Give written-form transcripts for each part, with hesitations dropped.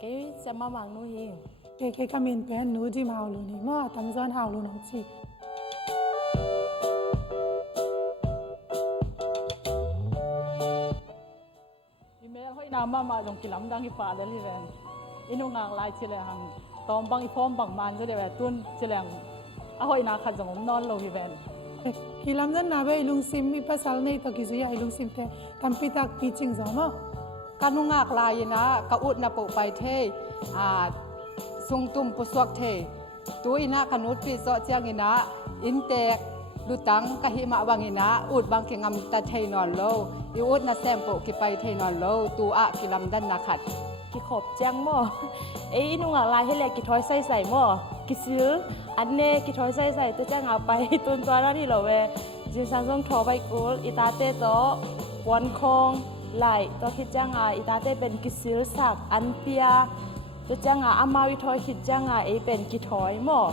cáiจะมามังนู่นหิงเกคามินเป็นนูจิมาลูนี่มั่วทำซ้อนหาวลูน้องจีอีเมลให้น้ำมาจงกิลำดังอีฟ้าเลยที่แวนอินุงางลายเชลหังตอมบังอีฟอมบังมันก็เดี๋ยวตุนเชลงเอาให้นาขัดจงนอนลงที่แวนกิลำนั้นนาเบลุงซิมมีภาษาในตะกี้สุยาลุงซิมแต่ทำพิทักษ์ปีจิงจอมการนุงากลายนะกอุดนาปุไปเทสุงตุมปุสวกเทตัวอินะขนุดปีโซเจียงอินะอินเตกลุตังกะหิมะวังอินะอุดบางเกงำตาเทนอนโลอีอุดนาแซมปุกิไปเทนอนโลตัวอะกิลำดันนาขัดกี่ขอบแจ้งมั่วเอ้ยนุ่งอะไรให้เล็กกี่ถอยใส่มั่วกี่ซื้ออันเน่กี่ถอยใส่ตัวแจ้งเอาไปตุนตัวนั้นที่เราเวจินซังซงทอไปกูอีตาเต้โตวันคงไหลตัวคิดจ้างอีตาเต้เป็นกี่ซื้อสักอันเปียตัวจ้างอามาวิถอยคิดจ้างเอ้เป็นกี่ถอยมั่ว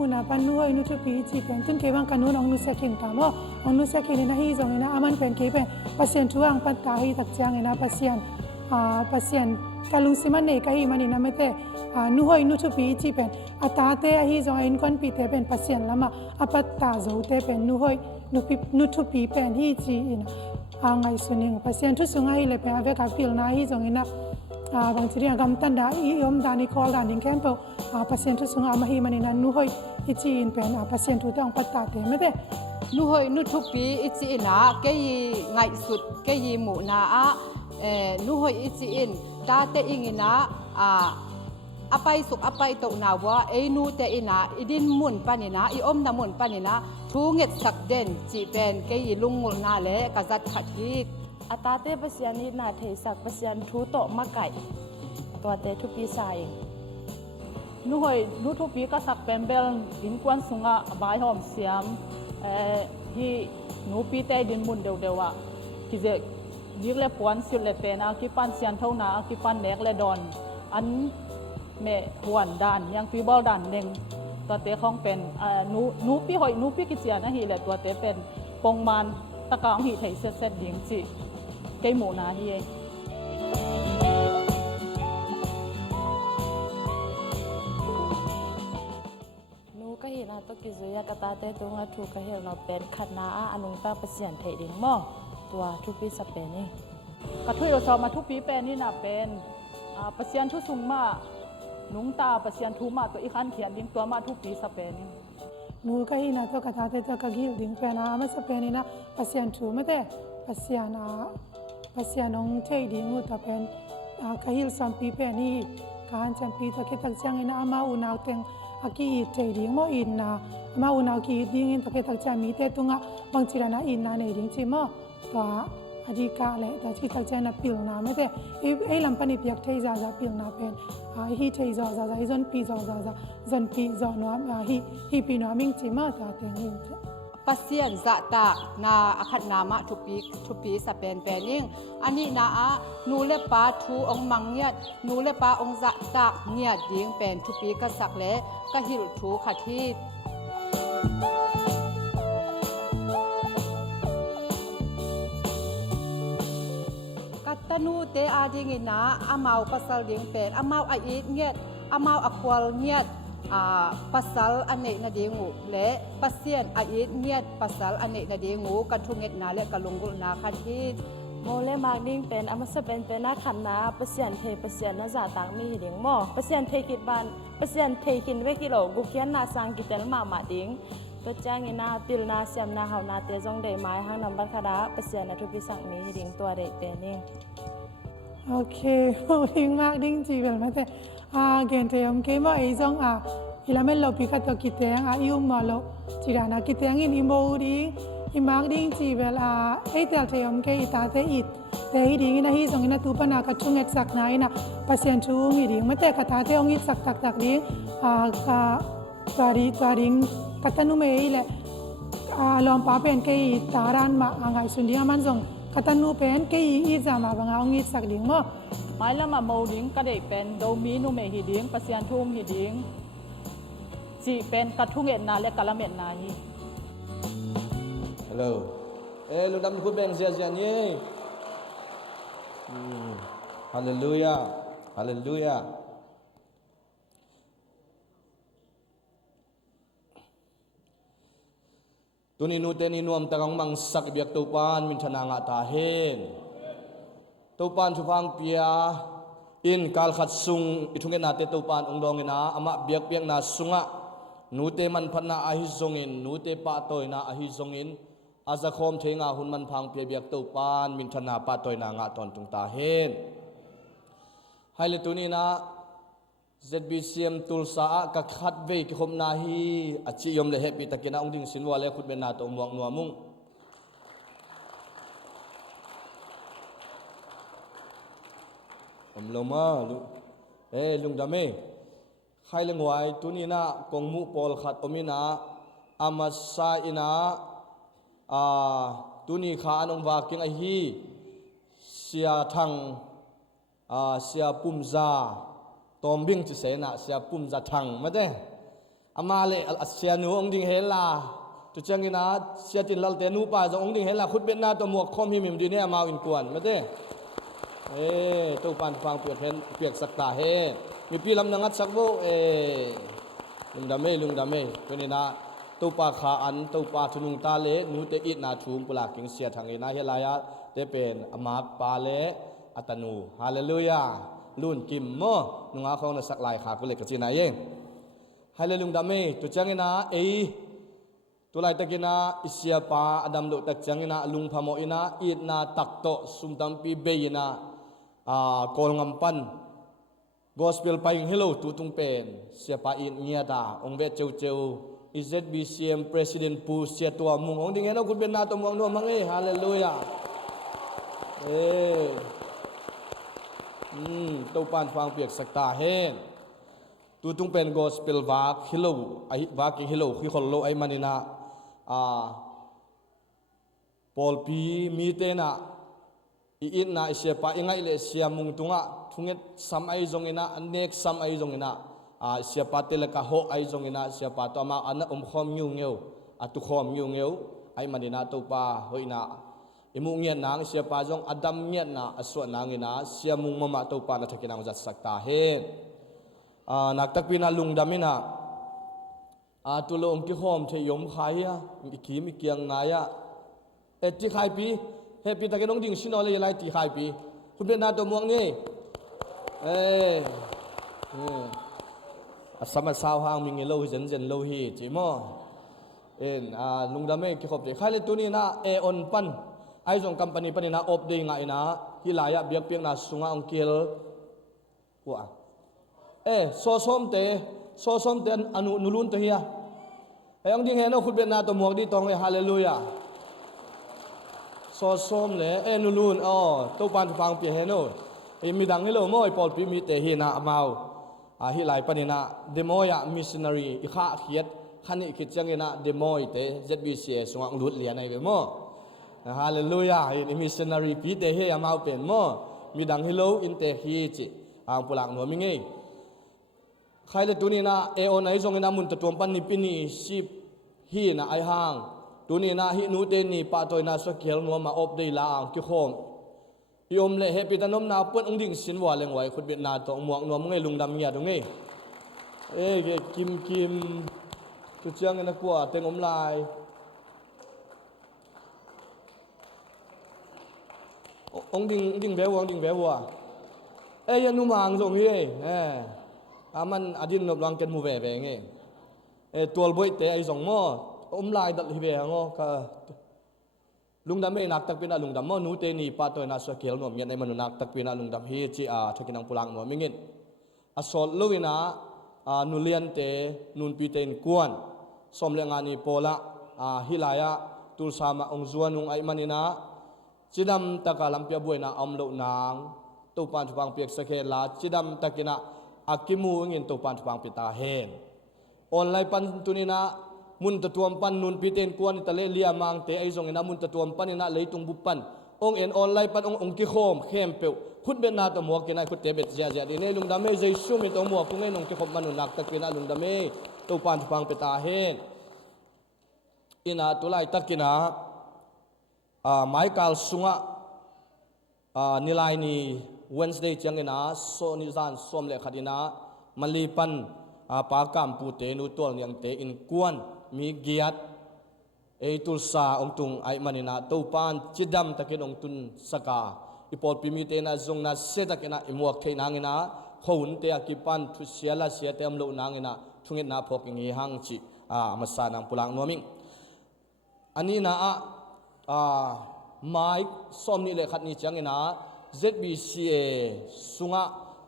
มุนาปันนู้อินุทุปีจีเป็นตุนเกวังกันนู้นองนุเสกินตามองนุเสกินนะฮีจงนะอามันเป็นเกเป็นปัสยันทัวงปัตตาฮีตักจางนะปัสยันกาลุงสิมันเนกะฮีมันนะไม่เตนู้อินุทุปีจีเป็นอาตาเตฮีจงอินคอนปีเตเป็นปัสยันละมาอาปัตตาโจเตเป็นนู้ทุปีเป็นฮีจีอินไงสุนิงปัสยันทุสุงไงเลยเป็นอาเวกาฟิลนะฮีจงนะบางทีเรื่องกำตันได้ยอมดานิคอลดานิแคมเปอpasien tu sunga mahi manina nuhoi ichi in pen pasien tu tang patta te mete nuhoi nu thupi ichi ina ke yi ngai sut ke yi mu na nuhoi ichi in ta te ingina apai suk apai to na wa e nu te ina idin mun panina I om na mun panina thu nget sak den chi pen ke yi lungul na le kazat khathiอาตาเต้ปัสยานินาเทศักปัสยันทุโตมะไก่ตัวเตทุปีสายนูหอยนูทุปีก็สักเป็นเบลอินควันสุงะบายหอมเสียมที่นูปีเตดินมุนเดียวที่จะยึกเล็บปวนสุดเล็บเป็นอาคิปันเสียนเท่านาอาคิปันเน็กและดอนอันเมหวนด่านยังปีบอลด่านหนึ่งตัวเตของเป็นนูปีหอยนูปีกิจยานะฮีแหละตัวเตเป็นปงมันตะกางหีไทยเสร็จเดียงจีไก่หมูนาฮีนูก็เห็นนะตัวกิจยากตาเตตัวงาถูกก็เห็นเราเป็นขัดนาอนุตาเปเสียนไทยดิ้งหม้อตัวทุกปีสเปนนี่กระทุยเราสอบมาทุกปีเป็นนี่นะเป็นเปเสียนทุสุงมานุงตาเปเสียนทุมาตัวอีขันเขียนดิ้งตัวมาทุกปีสเปนนี่นูก็เห็นนะตัวกตาเตตัวกกิลดิ้งเป็นมาสเปนนี่นะpasien tu mete pasien ong thei ding u ta pen kahil sampi pe ni kan champi to ke tak chang ina ama unaw teng aki thei ding mo in na ama unaw ki ding in to ke tak chami te tunga bangchira na in na nei ding chi mo to adika le ta chi tak chang na pil na mete e lam pani piak thei za pil na pen hi thei za zon pi za zon pi za no hi pi no ming chi ma ta teng in pasien zata na akhat nama thupi sa pen pening ani na nu le pa thu ong mangyat nu le pa ong za tak nya ding pen thupi ka sak le ka hil thu khathi katanu te ading ina amau pasal ding pen amau a it nget amau akwal nget pasal ane na dingu le pasien ait niat pasal ane na dingu kathunget na le kalungul na khathi โมเลมาดิ้งเป็นอามาสเป็นนักขันนาเปเสียนเทเปเสียนนาจ่าต่างมีดิ้งหม้อเปเสียนเทกิดบานเปเสียนเทกินเวกิโลกุเขียนนาสังกิเตลมาดิ้งตัวจ้างเงินนาติลนาเสียมนาเฮานาเตจงเดไม้ห้างนำบัตรคดาเปเสียนนาทุพิสังมีดิ้งตัวเด็กเป็นนี่โอเคดิ้งมากดิ้งจีเบลมาแต่เกณฑ์เทียมเกมว่าไอ้จงอิลาเมลเราพิกัดตัวกิเตงอิวมาโลจีรานากิเตงอินอิโมดิ้งอิมากดิ้งจีเบลไอ้เตลเทียมเกอิตาเตอิดแต่ฮิดิ้งนะฮิจงอินาตูปนากัดชุงเอ็ดสักนายนะปัสยันชูฮิดิ้งไม่แต่กัตาเตองอิดสักตักดิ้งตัวดิ้งกัตนุเมย์เลยลองป้าเป็นเกอิตารันมาไงสุนียมันจงกัตนุเป็นเกอิจามาบังเอาอิดสักดิ้งมั้งไม่ละมาโมดิ้งก็ได้เป็นโดมีนูเมฮิดิ้งปัสยันทุ่มฮิดิ้งจีเป็นกระทุ่งเอ็นนาและกะละเม็ดนาฮี hello lung dam khu beng sia sia ni hallelujah hallelujah tuni nu te ni nuam takang mang sak biak to pan min thana nga ta hen to pan chu phang pia in kal khat sung ithunge na te to pan ong dong ina ama biak biak na sunga nu te man phanna a hi zongin nu te pa toina a hi zongin aza khom thenga hun man phang pia biak to pan min thana pa toina nga ton tung ta hen haile tuni na ZBCM tulsa ka khat ve ki khom na hi achi yom le happy takina ong ding sinwa le khut ben na to muang nuamung loma lu lung dame khai le ngwai tuni na kong mu pol khat omina amasa ina tuni kha anong wa king a hi sia thang sia pumza tombing chi sena sia pumza thang mate amale sia nu ong ding hela tu changina sia tin lal te nu pa zo ong ding hela khut ben na to muak khom hi mim di ne amao in kwan mate to pan phang piak hen piak sakta he mi pi lam nangat sakbo lung dame to ni na to pa kha an to pa thunung ta le nu te it na thum pula king sia thang ina helaya te pen ama pa le atanu hallelujah lun kim mo nunga khong na saklai kha ku le ka china ye hallelujah dame to changina tu lai takina isia pa adam lo tak changina lung phamo ina it na takto sumtam pi beina kol ngampan gospel paing hello tu tung pen siapa in nia da ong be cheu ZBCM president pu sia tua mung ong ding eno kut ben na to mong no mang hallelujah to pan phang piak sakta hen tu tung pen gospel wak hello ai wak hello khi khol lo ai manina pol pi mi te na in na siapa ingai le sia mung tunga thunget sam ai zongina next sam ai zongina siapa teleka ho ai zongina siapa to ma ana khom nyu ngeu atu khom nyu ngeu ai manina to pa hoina imu ngian nang siapa jong adam ngian na aswa nangina sia mung mama to pa na thakinang jat sakta hen nak tak pina lung damina tulo om ki khom the yom khaya mi kiang ngaya ti khai pi happy ta kenong ding sinole lai ti khai pi kun ben na to muang ni asama sao hang mi ngelo zen lo hi chi mo lung dame ki khop te khai le tu ni na on pan ai jong company pani na op de nga ina hilaya biak piang na sunga ong kil wa so som te anu nulun te hiya ong ding heno kun ben na to muang di tong le hallelujah so som le nulun to pan phang pi heno mi dang hello mo pol pi mi te hi na amao hi lai panina demoya missionary i kha khiat khani ki changena demoy te ZBCS sungang lut lian ai be mo hallelujah hi missionary pi te he amao pen mo mi dang hello in te hi chi ang pulang no mi nge khai le tunina on ai zong ina mun ta tuam pan ni pini sip hi na ai hang tunina hi nu te ni pa toina so kel no ma op dei la ang ki khom yom le happy tanom na put ong ding sin wa leng wai khut bet na to muang no ngai lung dam nya do ngai ge kim tu chiang na kwa teng om lai ong ding be wa ya nu mang zong hi aman adin nop lang ken mu ve ve nge tol boi te ai zong mo om lai dal hi ve ngo ka lung dam nak tak pina lung dam mo nu te ni pa to na so kel nom yan ai manu nak tak pina lung dam hi chi thakinang pulang no mingin asol luina nulian te nun pi ten kuan som le ngani pola hilaya tul sama ong zuanung ai manina chidam takalam pia buina amlo nang to pan pang piak sakhe la chidam takina akimu ngin to pan pang pita hen online pan tunina mun tatuam pan nun piten kuan tale lia mang te ai zong ina mun tatuam pan ina leitung bupan ong en online pan ong ki khom khem pe khut ben na to mo ke nai khut te bet ja ja ni lung dame jesu mi to mo ku ngai nong ki khom manu nak tak pina lung dame to pan pang peta hen ina tulai takina ไม้กาลสุงะนิลายนี Wednesday จังเงินะโซนิจานสวมเลขัดินะมาลีปันปากามปูเตนุตัวยังเตอินกวนมีเกียรติเอตุลซาองตุงไอมันินะตูปานจิดำตะกินองตุนสกาอีปอดพิมิเตนะจงนะเสตะกินะอิมัวเคนางนะเขาหุ่นเตะกิปันทุเสียละเสียเตมโลนางนะทุงเงินนาพกิงฮีฮังจิมาสานังปุลังนัวมิงอันนี้นะไม้ส้มนี่เลยขัดนี่จังเงินะ ZBCA สุงะ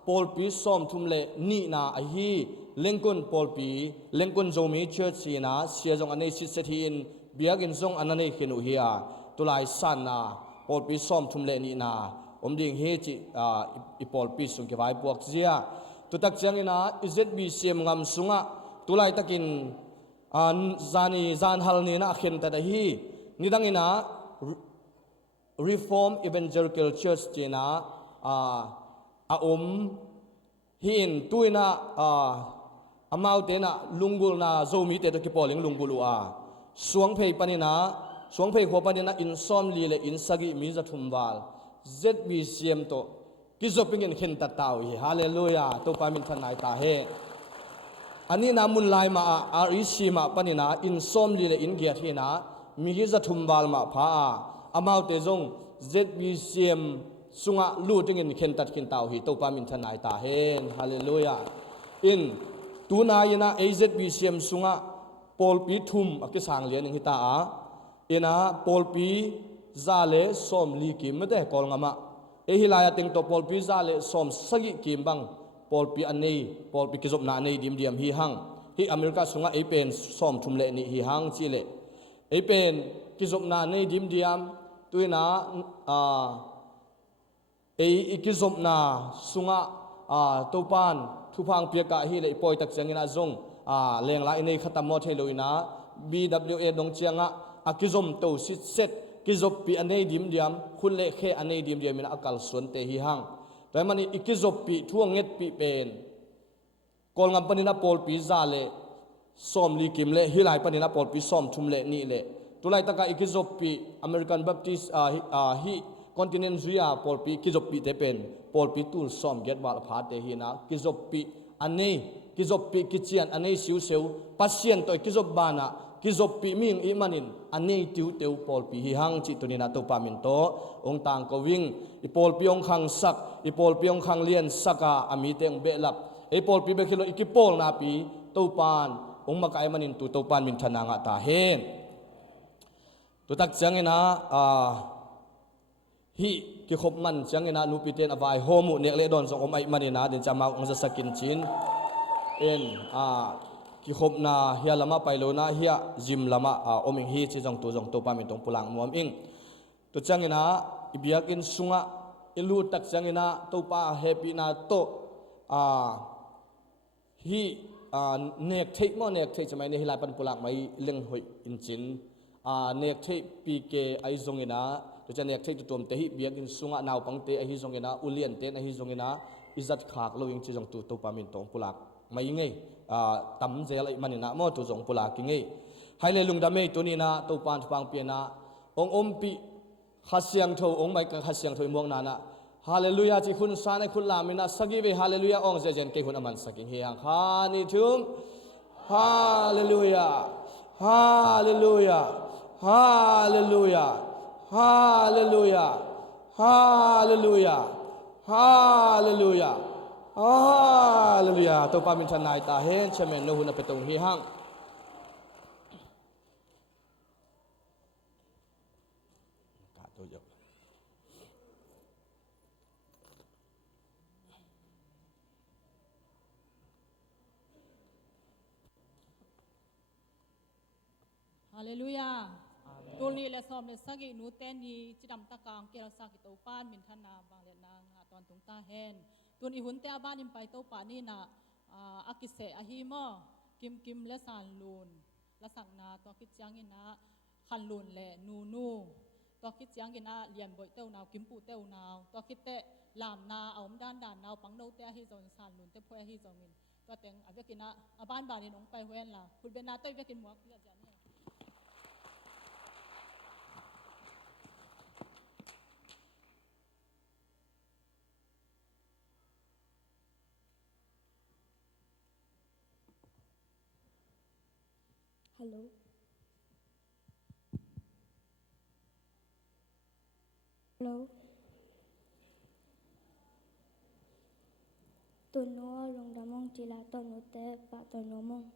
ปอลปีส้มทุ่มเลนี่นาอฮีเล่งกุนปอลปีเล่งกุนโจมีเชิดสีนะเสียจงอันนี้สิเสถียนเบียกินจงอันนี้ขินุเฮียตุลายสันนาปอลปีส้มทุ่มเลนี่นาดิ่งเฮจิอีปอลปีสุงเกวายพวกเสียตุตักจังนะ ZBCA งามสุงะตุลายตะกินจานีจานฮัลนี่นะเขียนแต่ฮีนี่ดังนะ Reform Evangelical Church จีนะหินตุยนะอามาเตนะลุงกุลนะโจมีเตตะกิปอลิงลุงกุลสวงเพย์ปนินะสวงเพย์หัวปนินะอินซอมลีเลอินสกิมิจะทุมวาล ZBCM โตกิจปิงเงินเข็นตัดเตาฮีฮาเลลูยาตัวปามินทนายตาเฮอันนี้นามุนไลมาREC มาปนินะอินซอมลีเลอินเกียรตินะมีกิจทุมวาลมาพาอามาเตจง ZBCM สุงะลู่จึงเงินเข็นตัดเข็นเตาฮีตัวปามินทนายตาเฮฮาเลลูยาอินตูนายนะ ZBCM สุงะปอลปีทุมอักษรเลียนหิตาอินะปอลปีซาเลสอมลีกิมไม่ได้กอลงามาฮิลายติงตัวปอลปีซาเลสอมสกิกิมบังปอลปีอันนี้ปอลปีกิจบนานี้ดิมฮีฮังฮีอเมริกาสุงะเป็นสอมทุมเลนี่ฮีฮังจิเลเป็นกิจบนานี้ดิมตัวนะกิจบนาสุงะตัวปานทุพังเปียกะฮีเลปอยตักเสียงนะจงเลงละอินีขัตมอเทลุยนะ BWA ดงเชียงกิจมโตสิเซตกิจบปีอันนี้ดิมคุณเล่แค่อันนี้ดิมมินะอักลส่วนเตหิฮังแต่มันอีกิจบปีทั่วเง็ดปีเป็นกอลงับปนินะปอลปีซาเลสอมลีกิมเลฮิไลปนินะปอลปีสอมทุมเลนี่เลตุไลตะกะอีกิจบปีอเมริกันบัพติสฮิคอนติเนนซุยาปอลปีกิจบปีเตเป็นปอลปีตูลสอมเก็ตบาลพาเตหินะกิจบปีอันนี้กิจบปีกิจเชียนอันนี้สิวเซวปัสเซียนตัวกิจบบานะกิจบปีมิงอิมันินอันนี้ติวเตวปอลปีฮิฮังจิตุนินาตุปามินโตองต่างก็วิ่งอีปอลปีองคังสักอีปอลปีองคังเลียนสักอามีเตงเบลับอีปอลปีเบคิโลอีกิปอลนาปีตุปานองมากายมันินตุปานมินทนางะตาเฮนตุตักจังนะฮิกิขบมันจังนะนูปิเตนอวายโฮมุเนกเลดอนสองอมไอมันินาเดินจามาองจะสกินจินกิขบนาเฮียลามาไปโลนาเฮียจิมลามาอมิงฮีจิจงตัวปามินตงปุลังมวมอิงตุจังนะอิบิยกินสุงะอิลูตักจังนะตัวปาเฮปีนาโตฮีเนกเทมอเนกเทจะไม่เนฮิลายปันปุลังไม่เล่งหอยอินจินเนกเทปีเกไอซงนะตัวจะเนกเทตัวเตหิบิยกินสุงะนาวปังเตไอฮิซงนะอุเลียนเตไอฮิซงนะอิจัดขากโลยิงจิจงตัวปามินตงปุลังไม่ไงตั้มเจริญมันนะมอตุจงปุลากิงไงให้เลยลุงดำเมตัวนี้นะตัวปานฟังเปียนะองอมปีขัดเสียงโถองไม่กันขัดเสียงโถมวงนานะฮาเลลูยาที่คุณสานให้คุณลามินะสกิเวฮาเลลูยาองเจเจนเกคุณอมันสกิงเฮียงฮานิทุมฮาเลลูยาฮาเลลูยาฮาเลลูยาฮาเลลูยาฮาเลลูยาฮาเลลูยาฮาเลลูยาตัวปามินทนายตาเฮนเชเมนโนหุนเปตงฮีฮังกาตัวเยอะฮาเลลูยาตัวนี้และสอมและสักอีนูเตนนีจิดำตะกางเกลสักอิโตปานมินทนาบางเลนางตอนตรงตาเฮนตัวนี้หุ่นเตอบ้านอิมไปโตปานี่นะอากิเสอหิมอกิมและสานลูนและสักนาตัวคิดจังอินะคันลูนและนูตัวคิดจังอินะเลียนบ่อยเต้านาวกิมปูเต้านาวตัวคิดเตะลามนาเอาด้านนาวปังโนเตะฮิจอนสานลูนเตะพ่อฮิจอมินตัวเต็งอเวกินะบ้านนี่น้องไปเว้นล่ะคุณเบนาเต้เวกินหมวกเลือดจันเนี่ย Hello. Hello. Tôi nói lòng đam mong chỉ là tôi nói tệ và tôi nói mong.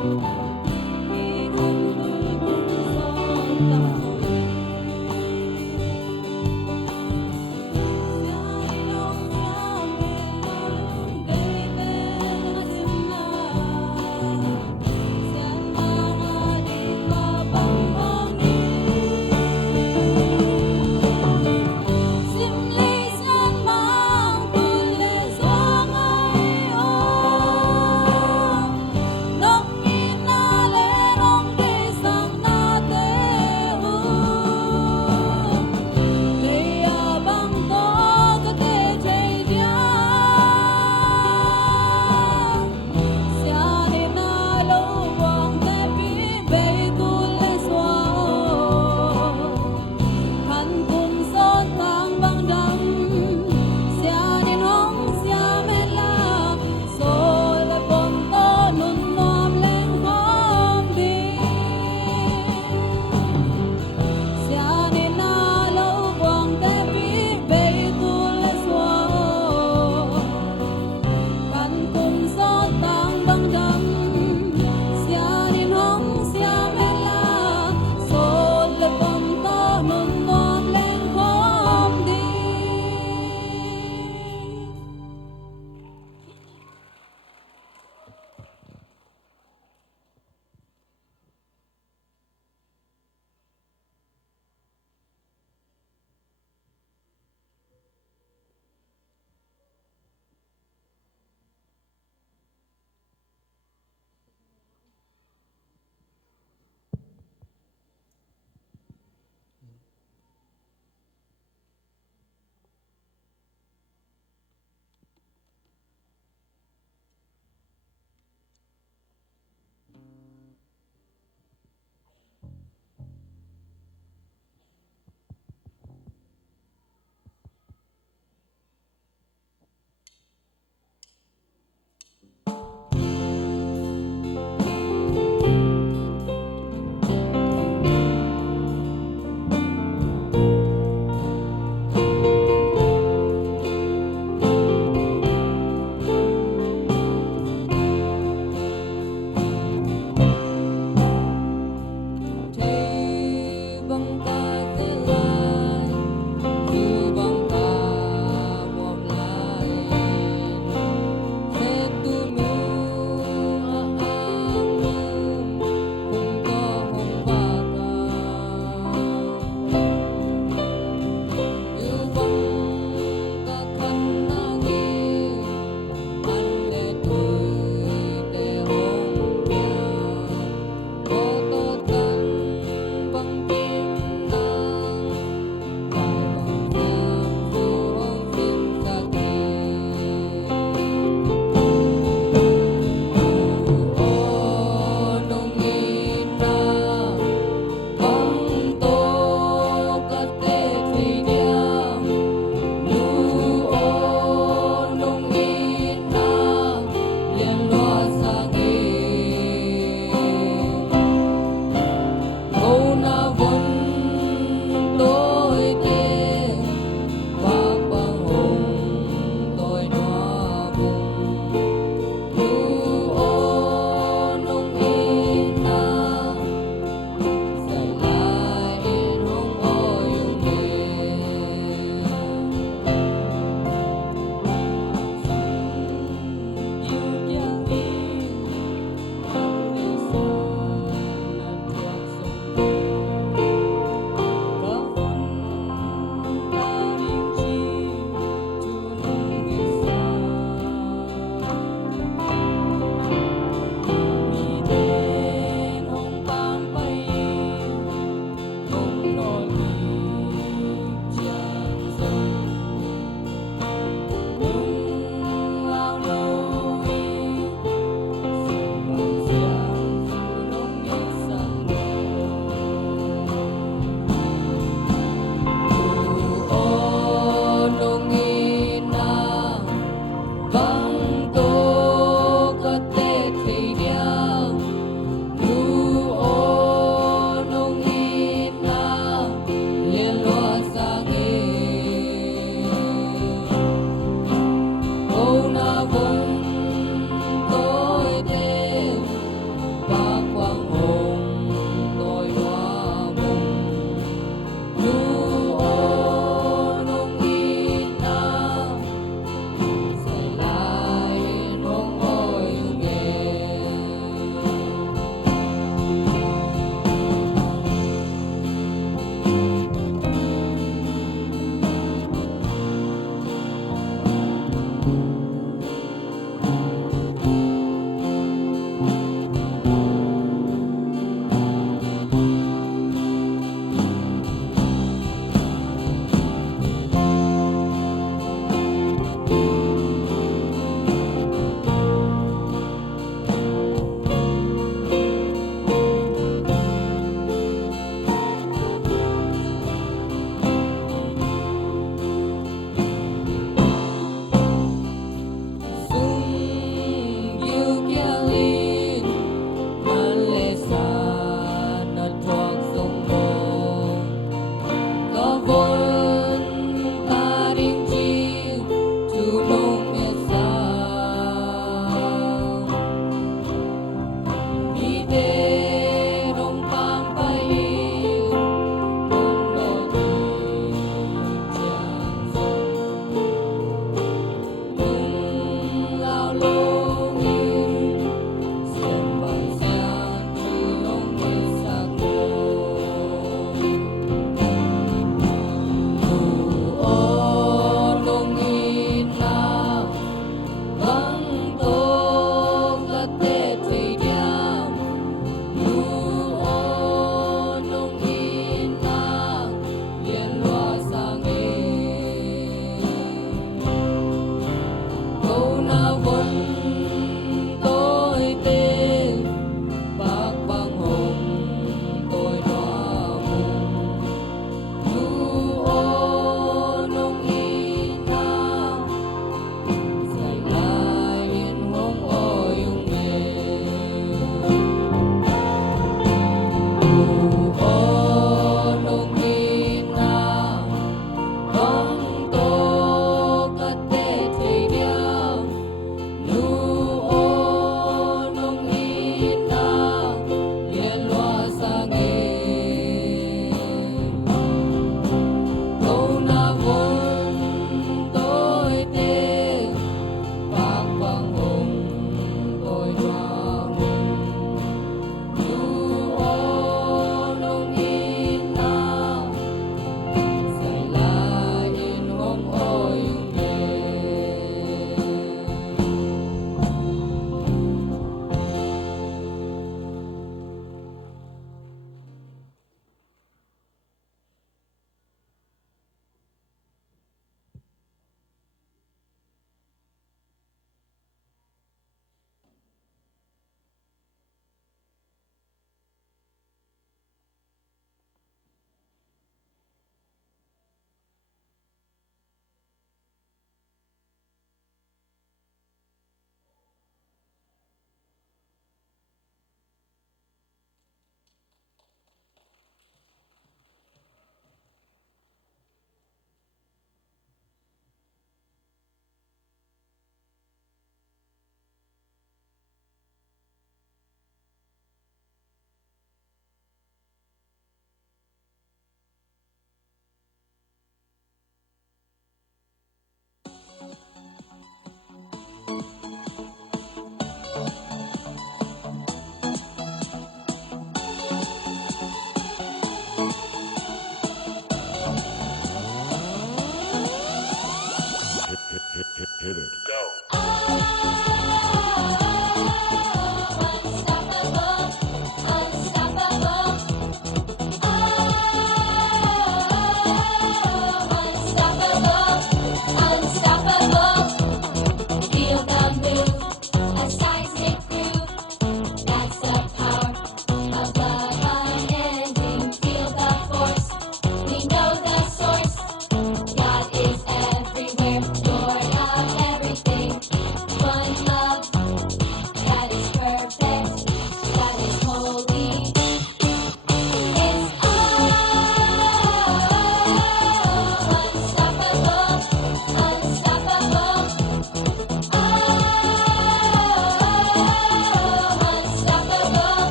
Nong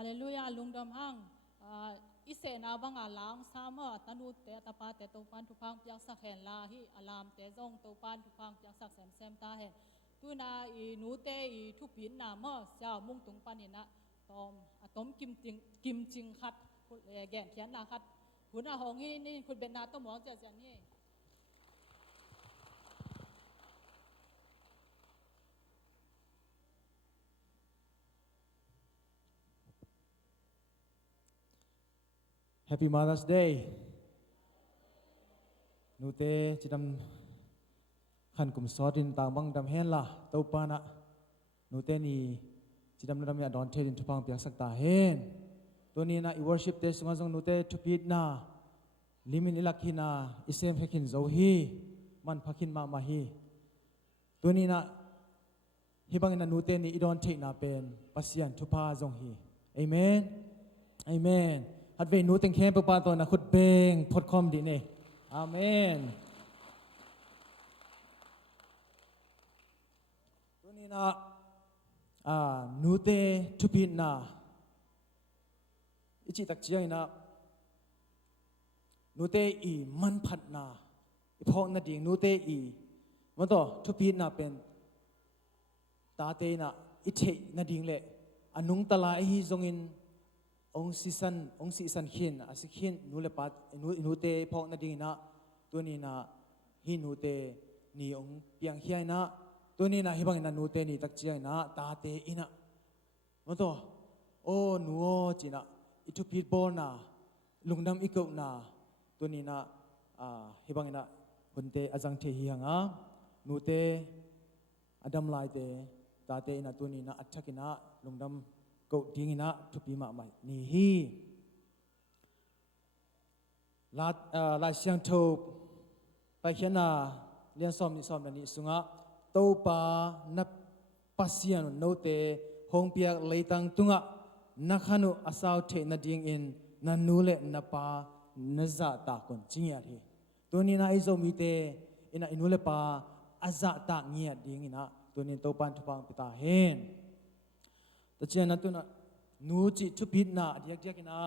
ฮาเลลูยาลุงดำหังอิเสนาบังอาลังสามารถตนุเตตาปาเตตุปันทุพังเปียกสักเห็นลาฮิอลามเตจงตุปันทุพังเปียกสักแซมตาเห็นตุนาอีนูเตอีทุปินนามอเจ้ามุ่งตุงปันนะตอมกิมจริงคัดแก่นเขียนนาคัดหุ่นอาหงนี่คุณเป็นนาต้มหมองเจ้าจันนี่ Happy Mother's Day นูเตจิดำขันกุมซอดินตามบังดำเฮนละเต้าปานะนูเตนี่จิดำดำยาดอนเทดินทุพังเปียกสักตาเฮนตัวนี้นะอี worship เตสุงาจงนูเตทุพิดนาลิมินอิลักฮินาอิเซมเฮกินโซฮีมันพักินมาฮีตัวนี้นะฮิบังนะนูเตนี่อีดอนเทนาเป็นปัสยันทุพาจงฮีเอเมนเอเมนฮัดเวนูเต็งเข้มปปาตัวนะขุดเบงพดคอมดีเน่อาเมนตัวนี้นะนูเตทุพินนะอิจิตักเจียงนะนูเตอีมันพัดนะอีพอกนาดิ่งนูเตอีมันต่อทุพินนะเป็นตาเตนะอิเทนาดิ่งเละอนุงตลาอีจงอินองสิสันขินอาสิขินนูเลปัดนูเตพอกนาดิ่งนะตัวนี้นะฮินูเตนี่องเปียงเฮียนะตัวนี้นะฮิบังนะนูเตนี่ตักเจียนะตาเตอินะมันต่อโอ้นูจีนะอิทุพิดบอนะลุงดำอีกเอานะตัวนี้นะฮิบังนะคนเตอาจังเทฮียงะนูเตอดัมไลเตตาเตอินะตัวนี้นะอัจฉกินะลุงดำก็ดิ้งนะทุปีมาใหม่นี่ฮีลายเสียงถูกไปเขียนเรียนซ้อมนี่สุงะโตปานับปัสยานุโนเตหงเปียกเลยตังตุงะนักขนุอาสาวเทนดิ่งอินนันนูเลนับปานซาตาคนจริงอย่างที่ตัวนี้นะไอโซมีเตอินะอินูเลปาอาซาตาเงียดิ่งอินะตัวนี้โตปันทุพังปิตาเฮนแต่เจ้านั้นตัวน่ะนูจิทุพิดนาเดียกนะ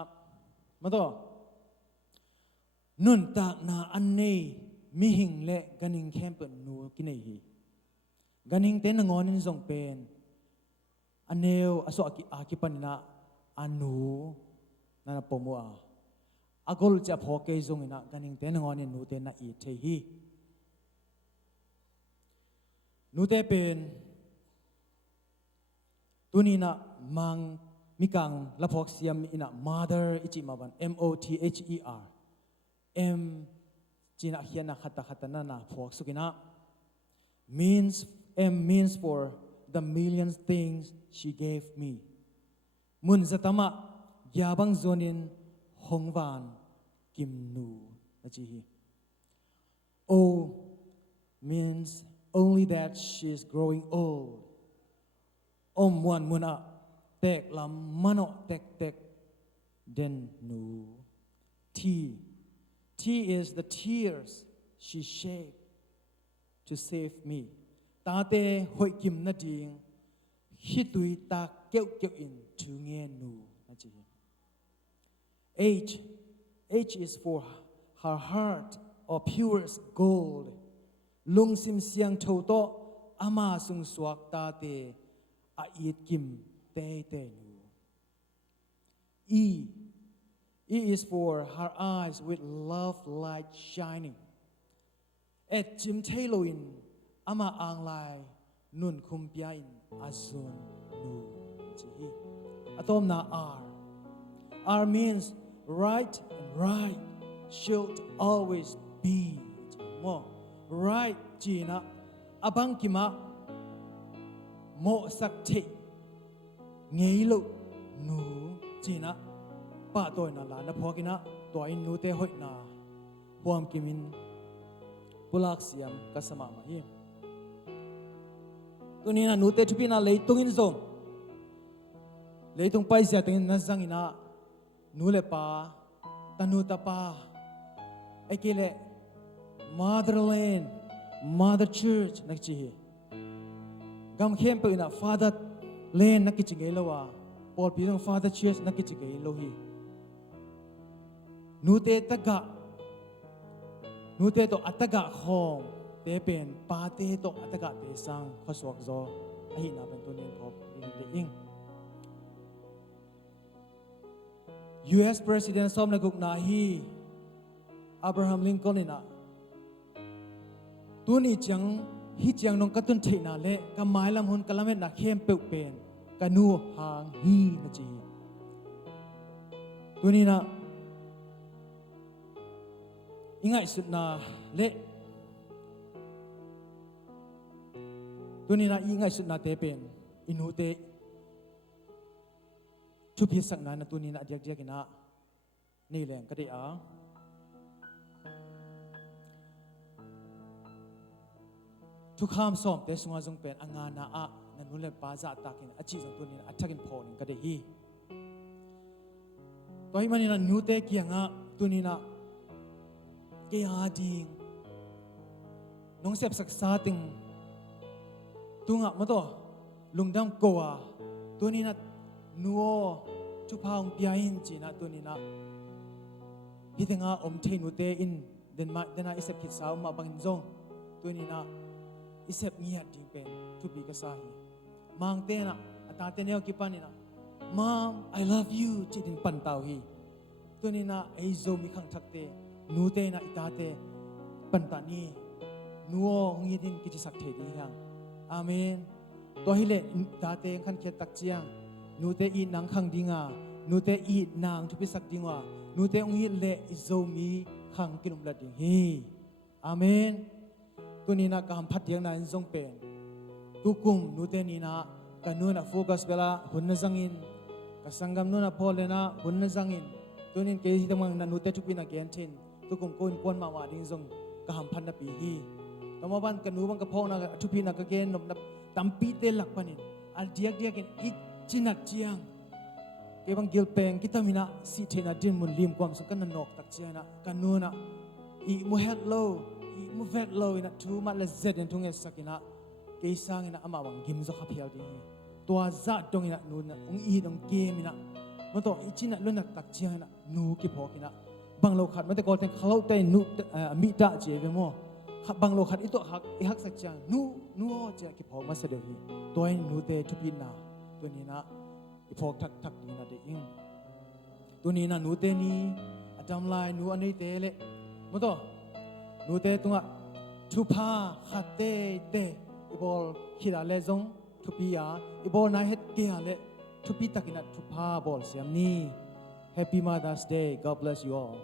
มาต่อนุนตากนาอันนี้มิหิงเละกันิงเข้มเปิดนูกินไอฮีกันิงเต้นงอนินส่งเป็นอันเนวอสออากิปันนะอันนูนั่นปมัวอากลจะพอเกยส่งนะกันิงเต้นงอนินนูเต้นน่ะอีเทฮีนูเต้เป็นตัวนี้นะมังมิกังละพอกเสียมอินะ mother อิจิมาบัน MOTHER M จีน่าเขียนนะขัดนั่นนะพวกสุกินะ M means for the million things she gave me มุนจะตามะยาบังโซนินหงวานกิมนูนะจีฮี O means only that she is growing old มวนมุนอะเตกลำมันอะเตกเดนนู T is the tears she shed to save me ตาเตหอยกิมนาดิงฮิตุยตาเกี่ยวอินถึงเงินนูนะจี H is for her heart of purest gold ลุงซิมเสียงโทโตอามาสุงสวกตาเตอาอีดกิมเตนู E is for her eyes with love light shining จิมเทโลอินอามาอังไลนุนคุมเปียอินอาซุนนูจีอะตอมนา R means right should always be มอ right จีนะอบังกิมะโมสักเทเงยลุนูจีนะป้าตัวนั่นละนะพอกินะตัวอินนูเตหอยนาพวมกิมินปุลักเสียมกัสมามาฮีตัวนี้นะนูเตทุพินาเลยตุงอินซงเลยตุงไปเสียตึงนั่นสังอินะนูเลปาตันูตาปาไอเกเล motherland mother church นักจีกำเข้มไปนะ father land นักกิจเงลวะ ปอดพี่ต้อง Father Church นักกิจกรรมโลหินูเตตะกะนูเตโตอัตกะของเตเป็นปาเตโตอัตกะเตสังข้อสวกโซอหินาเป็นตัวนี้พบดีเดอิง US President สมนักกุกนาฮีอับราฮัมลิงคอล์นนะตัวนี้จังฮิจังนงกระตุ้นเทนาเละกำไม้ลำหุนกะละเม็ดนักเข้มเปิลเป็นกะนูหางฮีนะจีตัวนี้นะยังไงสุดนาเละตัวนี้นะยังไงสุดนาเตเป็นอินูเตชุบพิสักนั้นตัวนี้นะเดียกกันนะนี่แหละก็ได้ทุกข้ามซ้อมแต่สงวนจงเป็นงานนะนั่นนู่นเลยปาซาตากินอาชีพตัวนี้อัฐกินพอนี่ก็ได้ฮีตัวที่มันนี่นะนูเตเกียงตัวนี้นะเกียดิงน้องเสพศึกษาติงตัวงะมาตัวลุงดำกัวตัวนี้นะนัวชุพาวปีอินจีนะตัวนี้นะฮิตงาอมเทนูเตอินเดนมาเดน่าอิเสพคิดสาวมาบังจงตัวนี้นะอิเสพเงียดจริงเป็นทุบีกษาฮีมังเตนะตาเตเนียวกิปันนี่นะ Mom I love you จิดินปันเตาฮีตัวนี้นะไอโซมีขังทักเตนูเตนะอิตาเตปันตานีนัวหงยิดินกิจสักเทดีฮังอาเมนตัวฮิเลตาเตขันเขียตักเจียงนูเตอีนางขังดิงานูเตอีนางทุพิสักดิงวานูเตองฮิเลอิโซมีขังกินุมลาดิงฮีอาเมนตัวนี้นะกำพัดยังนั้นทรงเป็นตุกุมนูเตนีนะกันนูนะโฟกัสเวลาหุ่นนจังอินกับสังกัมนูนะพอเลนะหุ่นนจังอินตัวนี้เกจิตมังนันูเตทุพินักเกนทินตุกุมโกนปวนมาวาดิงทรงกำพัดนับปีฮีต่อมาวันกันนูบังกะพองนะทุพินักเกนนบนับตัมปีเตลักปนินอันเดียกกันอิจินักเจียงเก็บังกิลเปงกิตามินะสิเทนะดินมุนลิมความสำคัญนันนกตักเจียนะกันนูนะอีมุเฮดโลอีมุเวดโลอินะทูมาเลเซดนทุงเอสักินะเกซังอินะอามาวังกิมซอขับเพียวดีตัวจัดตรงอินะนูนะองอีตรงเกมอินะมันตัวอีจินะลุนักตักเจียนะนูกิพอกินะบางโลขัดมันแต่ก่อนแต่เขาแต่นูมิดาเจเวโมบางโลขัดอีตัวหักอีหักสักเจียนูเจกิพอมาเสด็จฮีตัวนูเตทุพินาตัวนี้นะอีพอกทักนี่นะเด็กยิ่งตัวนี้นะนูเตนี่อาจำลายนูอันนี้เตเละมันตัวนูเตตัวทุพาขัดเตอีบอลขีดอะไรจงทุพิยาอีบอลนายเฮ็ดเกียร์เละทุพิตักินะทุพาบอลเสียมนี่ Happy Mother's Day God bless you all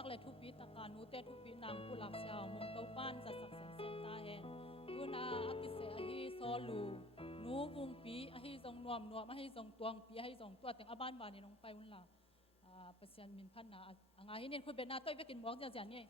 ตักเลยทุปีตะการนูเตทุปีนางผู้หลักเช้ามงเต้าป้านจะสักแสนเซนตาเฮดูนาอากิเสอหิโซลูนูวุงปีอหิจงนวมอหิจงตวงปีอหิจงตัวแต่งอาบ้านบานนี่น้องไปวุ่นละเปอร์เซ็นต์มินพันนาอ่างไงเนี่ยคุณเป็นนาต้อยไปกินหมอกจังเนี่ย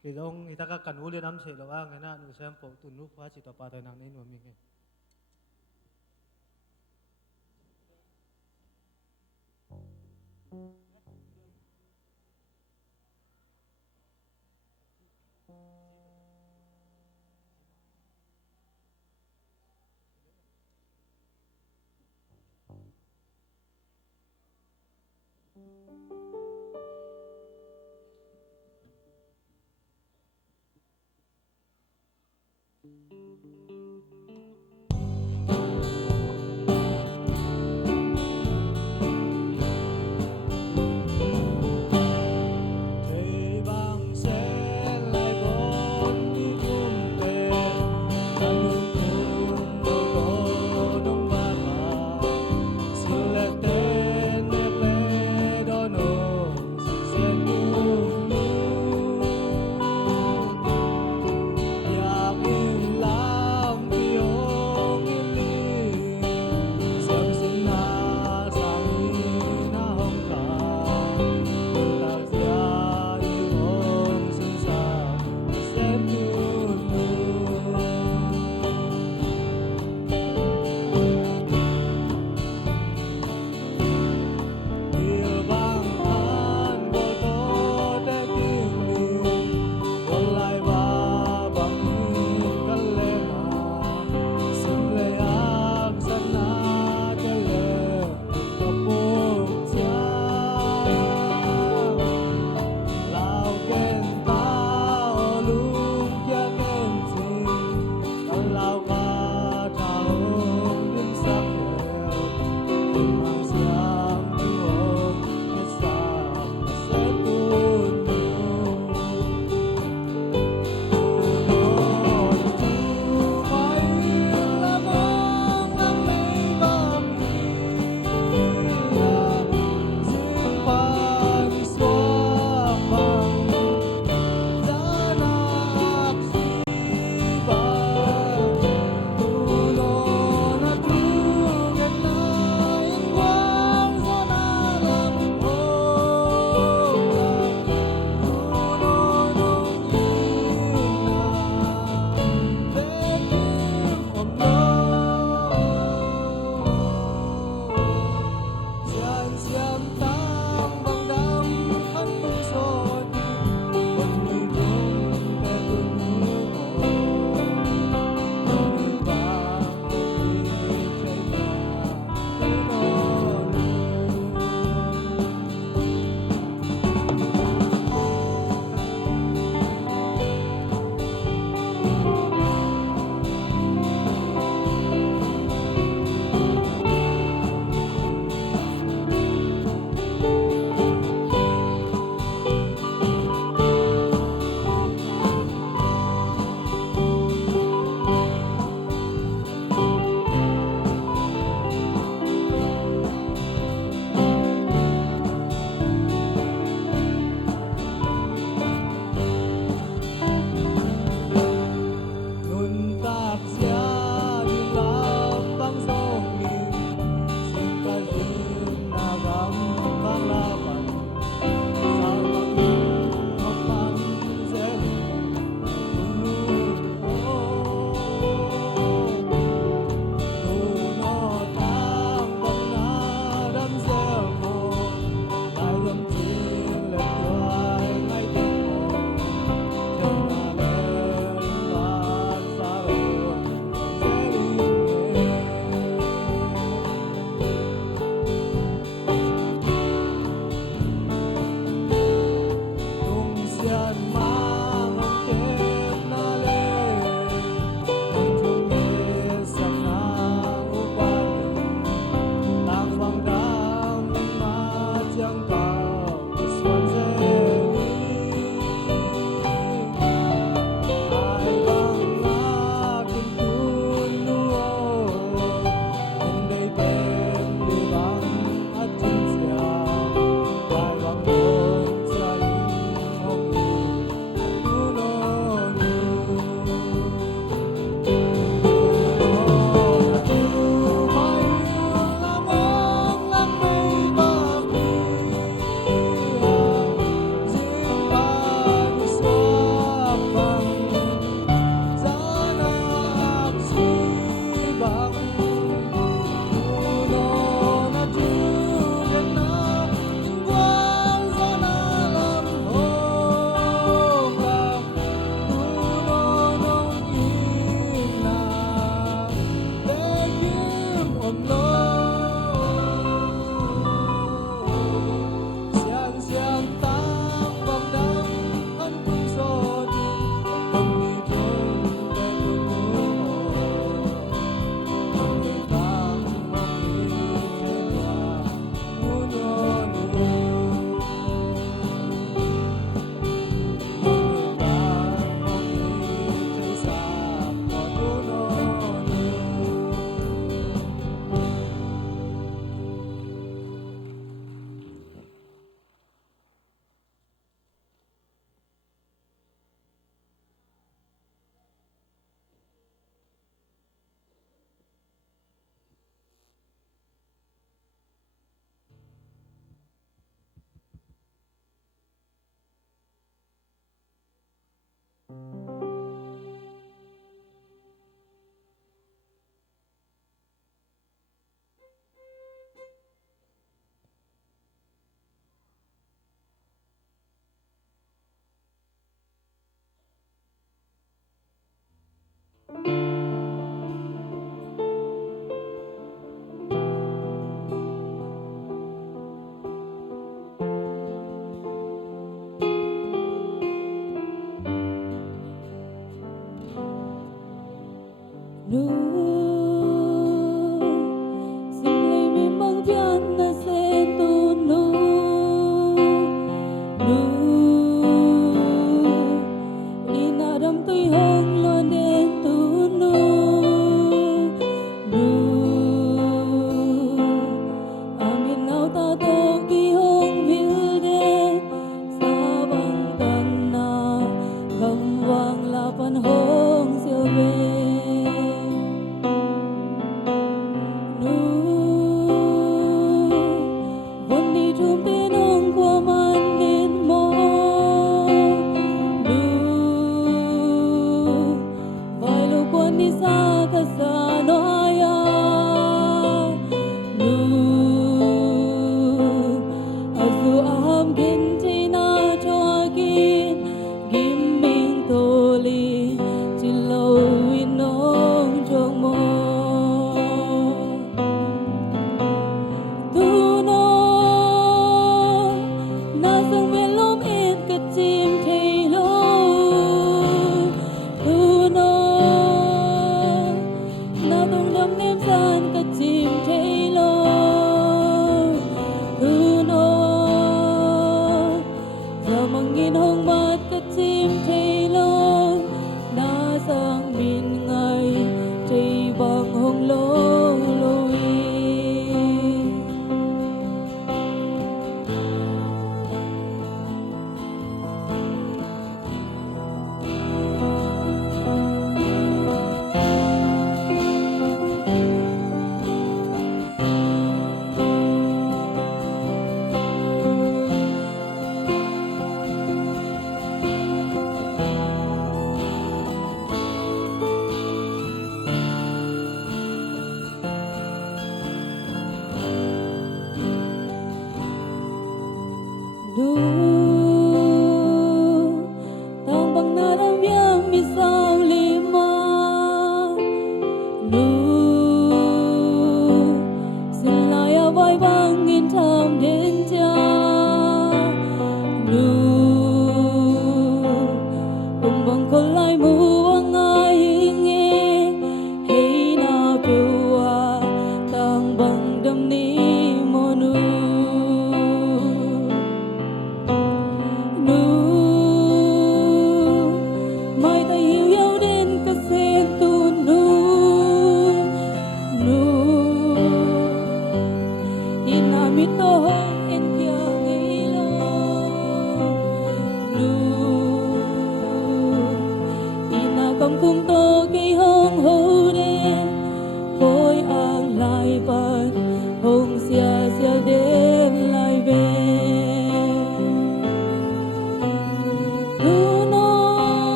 ki dong itaka kanuli nam se lo ang na nu sem po tu nu pa chi to pa ta nang ni nu mi nge Thấy băng sẽ lại bốn đi cùng tên ta luôn cùng đâu đó đông ba bà xin lệ tên nếp lệ đó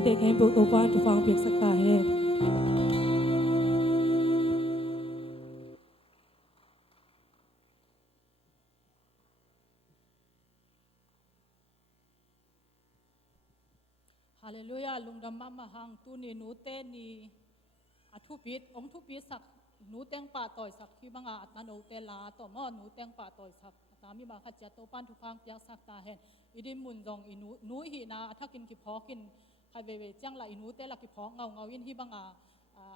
Nute เห็นปุกตัวป้านทุฟังเปียกสักตาเห็น ฮาเลลูยาลุงดำมาหังตูนี่หนูเต้นี่อทุปิดองทุปิดสักหนูเต้งป่าต่อยสักที่บังอาจนาโนเตลาต่อมอหนูเต้งป่าต่อยสักตามีมาขัดเจตโตปั้นทุกครั้งเปียกสักตาเห็นอีดิมุนจงอีหนูหีนาถ้ากินกิพอกินใครเวเวจังละอีหนูเต้ละกิพอเงายินที่บังอ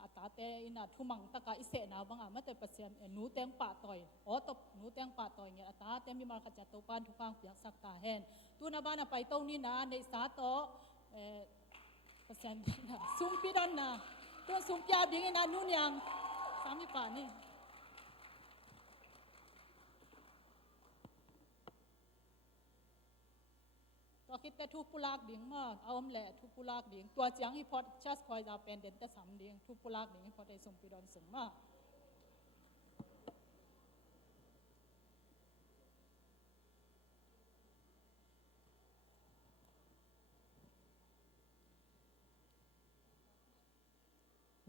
าตาเตอินาทุมังตะกาอิเสนาบังอาไม่แต่เปอร์เซ็นต์หนูเต้งป่าต่อยอ๋อตบหนูเต้งป่าต่อยเนี่ยตาเต้มีมาขัดเจตโตปั้นทุกครั้งเปียกสักตาเห็นตูนาบ้านไปโตนี่นะในสาโตpesan sumpi dan na tu sumpi abdi ni nanun yang sami pa ni to kita tu pulak ding ma awam le tu pulak ding tua jiang hi pot just koi da pen den ta sam ding tu pulak ding pot ai sumpi dan sung ma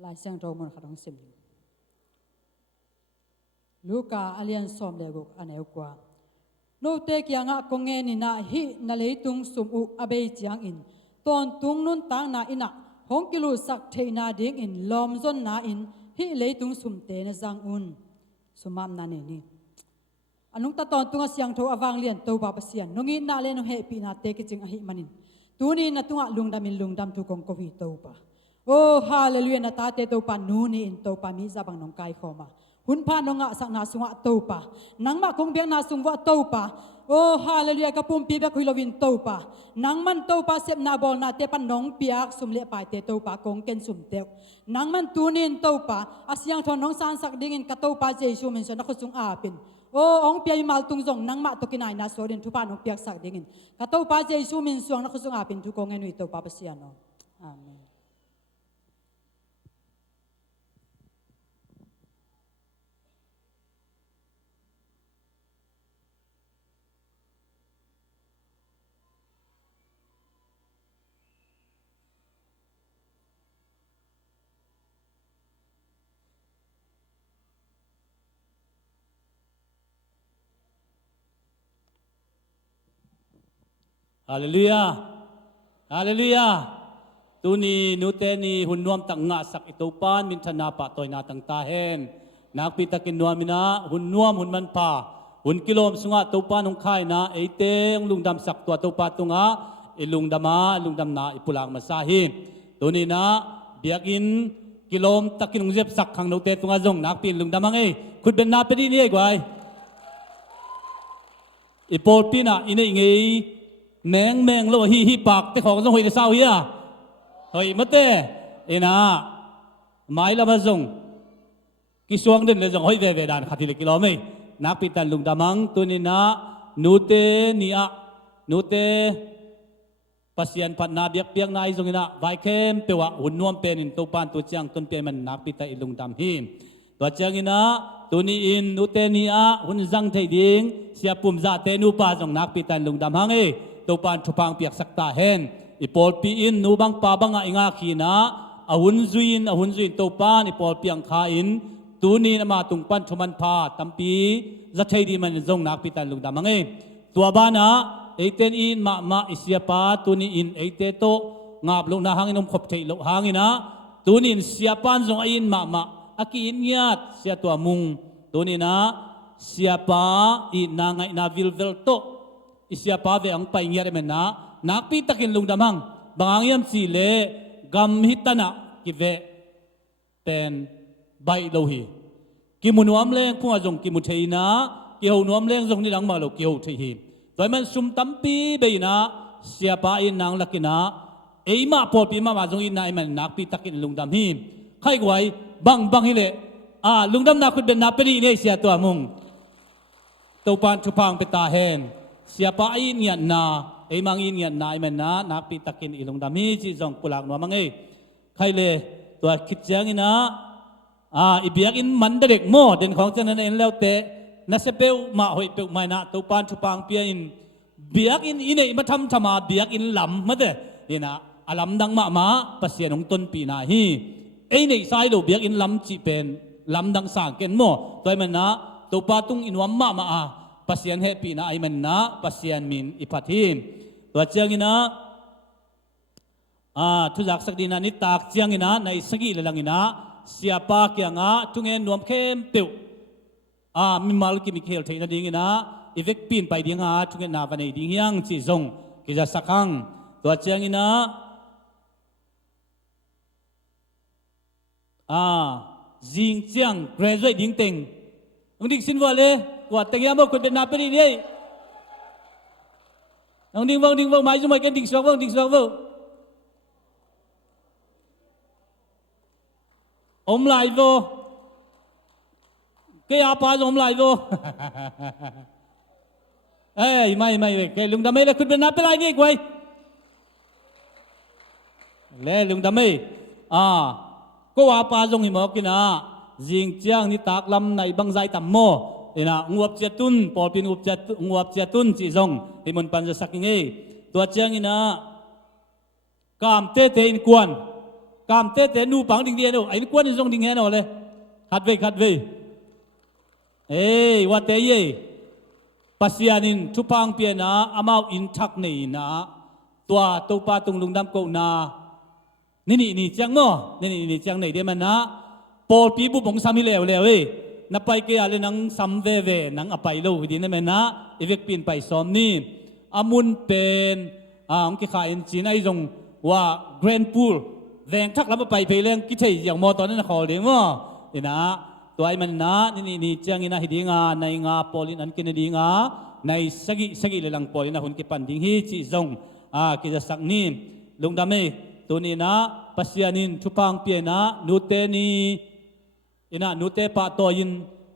ลายเสียงโรมันขัดของสิมลูกาอเลียนสอมเดกุกอันเอวกว่าโนเตกยังะกงเงนินาฮินาเลตุงสุมอุอเบยจียงอินตอนตุงนุนตังนาอินะหงกิลูสักเทนาดิงอินลอมซนนาอินฮิเลตุงสุมเตนจังอุนสุมามนาเนนีอนุตตอนตุงเสียงโทอวังเลียนโตบาปเสียนนงินาเลนเฮปีนาเตกิจิงอหิมันินตูนีนาตุงะลุงดามินลุงดำทุกงกวีโตบาโอ้ฮาเลลูยานาตาเตโตปานูนี่อินโตปามิซาบังนองไกขอมาหุ่นพานงะสักนาสุงะโตปานังมะคงเบียนาสุงวะโตปาโอ้ฮาเลลูยากะปุ่มปีบะคุยลวินโตปานังมันโตปาเซบนาบอลนาเตปันนองเปียกสุมเลปายเตโตปากงเกนสุมเตวนังมันตูนินโตปาอาเซียงทอนน้องซานสักดิงินกะโตปาเจซูมินสนกสุงอาปินโอ้องเปียมาลตุงจงนังมะตกินายนาโซดินทุปานองเปียกสักดิงินกะโตปาเจซูมินสวงนกสุงอาปินทุกงเงนุยโตปาปะเซียนออาเมนฮาเลลูยาฮาเลลูยาตูนีนูเตนีหุ่นนวมตังงะสักอิตุปานมินธนาปะตอยนาตังตาเฮนนักปิตะกินนวมินะหุ่นนวมหุ่นมันพาหุ่นกิโลมสุงะตุปานองคายนะเอเตงลุงดำสักตัวตุปาตุงะอิลุงดำนาอิปุลังมาซาฮิตูนีนะเบียกินกิโลมตะกินงเจ็บสักขังนูเตตุงะจงนักปินลุงดำมังเอคุณเป็นนาเป็นนี่ไกวอิปอลปีนะอินเองแมงโลฮีปากแต่ของต้องหอยในเศร้าเฮียหอยมัดเตเอ็นะไม้ละมาส่งกิสวงเดินเลยส่งหอยเวดานขัดที่เล็กกิโลไม่นักปิตันลุงดามังตัวนี้นะนูเตนีอะนูเตปัสยันพันนาเบียกเปียงนายส่งนะไวเข้มเปวะหุ่นนวมเป็นอินตัวปานตัวเจียงต้นเปียมันนักปิตาอิลุงดำหิมตัวเจียงนะตัวนี้อินนูเตนีอะหุ่นจังไทยดิงเสียปุ่มซาเตนูปาส่งนักปิตันลุงดำหังตัวปานทุพังเปียกสักตาเฮนอีปอลปีอินนูบังปาบังอิงาขีนะอาหุนซุยนตัวปานอีปอลเปียงขาอินตูนี้นมาตุงปันชมันพาตัมปีจะใช้ดีมันจงนักปิตันลุงดามังตัวบ้านะเอเตนอินมาอิเสียปาตูนี้อินเอเตโตงาบลุงนาหางอินมขบเทลหางอินะตูนี้อินเสียปานจงอินมาอากีอินเงียดเสียตัวมุงตูนี้นะเสียปาอินนางไงนาวิลเวลโตisya pa ve ang paingyar men na nakpi takin lungdamang bangangyam si le gam hitana ki ve pen bai lohi ki munuam leng phunga jong ki mutheina ki ho nuam leng jong ni dang ma lo ki ho thei hi toy man sum tampi be na sia pa in nang lakina eima pol pi ma ma jong in na man nakpi takin lungdam hi khai gwai bang hi le lungdam na khut ben na peri ne sia to amung to pan thu pang pe ta hen siapa ain ngiat na ai mang in ngiat na ai man na nak pi takin ilung dami chi jong pulak no mang ei khai le to khit jang ina ibiak in man derek mo den khong chen an en leu te na se peu ma hoi peu mai na to pan chu pang pia in biak in ine ma tham thama biak in lam ma de ina อลัมดังมาปัสยานองต้นปีนาฮีไอ้ในสายเราเบียกอินลำจีเป็นลำดังสางเกนโมตัวมันนะตัวปาตุงอินวัมมาปัสยานเฮปีนาไอมันนะปัสยานมินอิพัทิมตัวเจียงอินะทุจักสักดินานิตากเจียงอินะในสกีเลลังอินะเสียปากยังตุงเงินนวมเข้มเปียวมิมาลกิมิเคลเทนดิ้งอินะอีเวกปีนไปดิ้งตุงเงินนาวันนี้ดิ้งยังจีจงกิจสักขังตัวเจียงอินะจิงเจียง graduate ดิ้งเต็งน้องดิ้งสินว่าเลยว่าแต่งยามบอกคนเป็นนาเป็นนี่น้องดิ้งว่าไม่จุ่มไม่กันดิ้งสวงว่าอมไหลโวแกอาปาจอมไหลโวเอ้ยไม่แกลุงดำไม่เลยคุณเป็นนาเป็นไรนี่กวยเลยลุงดำไม่ก็ว่าปาจงหิมอกินะจิงเจียงนี่ตากลำในบางใจต่ำโมนะงวบเจตุนปอลปินงวบเจตุนจีจงที่มันปันจะสักงี้ตัวเจียงนี่นะกามเตอินกวนกามเตนูปังดิ้งเดียนไอ้นี่กวนจงดิ้งเห็นเอาเลยขัดเว้ว่าเตยปัสยานินทุพังเปียนะอามาอินทักนี่นะตัวปาตุงลุงดำกูนะนี่จังโมนี่จังไหนเดี๋ยวมันนะปอลปีบุบงสามีเลวนับไปเกี่ยเลยนังสัมเวนังอภัยโลหิดีนั่นมันนะอีเวกปีนไปซ้อมนี่อามุนเป็นองค์ขายจีนไอจงว่าแกรนด์พูลแรงทักแล้วมาไปเรื่องกิจอย่างมอตอนนั้นขอเลี้ยงว่านะตัวไอ้มันนะนี่จังอินะฮิดีงาในงาปอลินอันกินดีงาในสกิเลยลังปอลินนะคนกิปันดิ้งฮีจีจงกิจสักนี่ลุงดำเมตัวนี้นะปัสยานินทุพังเปียนะนูเตนีนูเตปะตัวยิน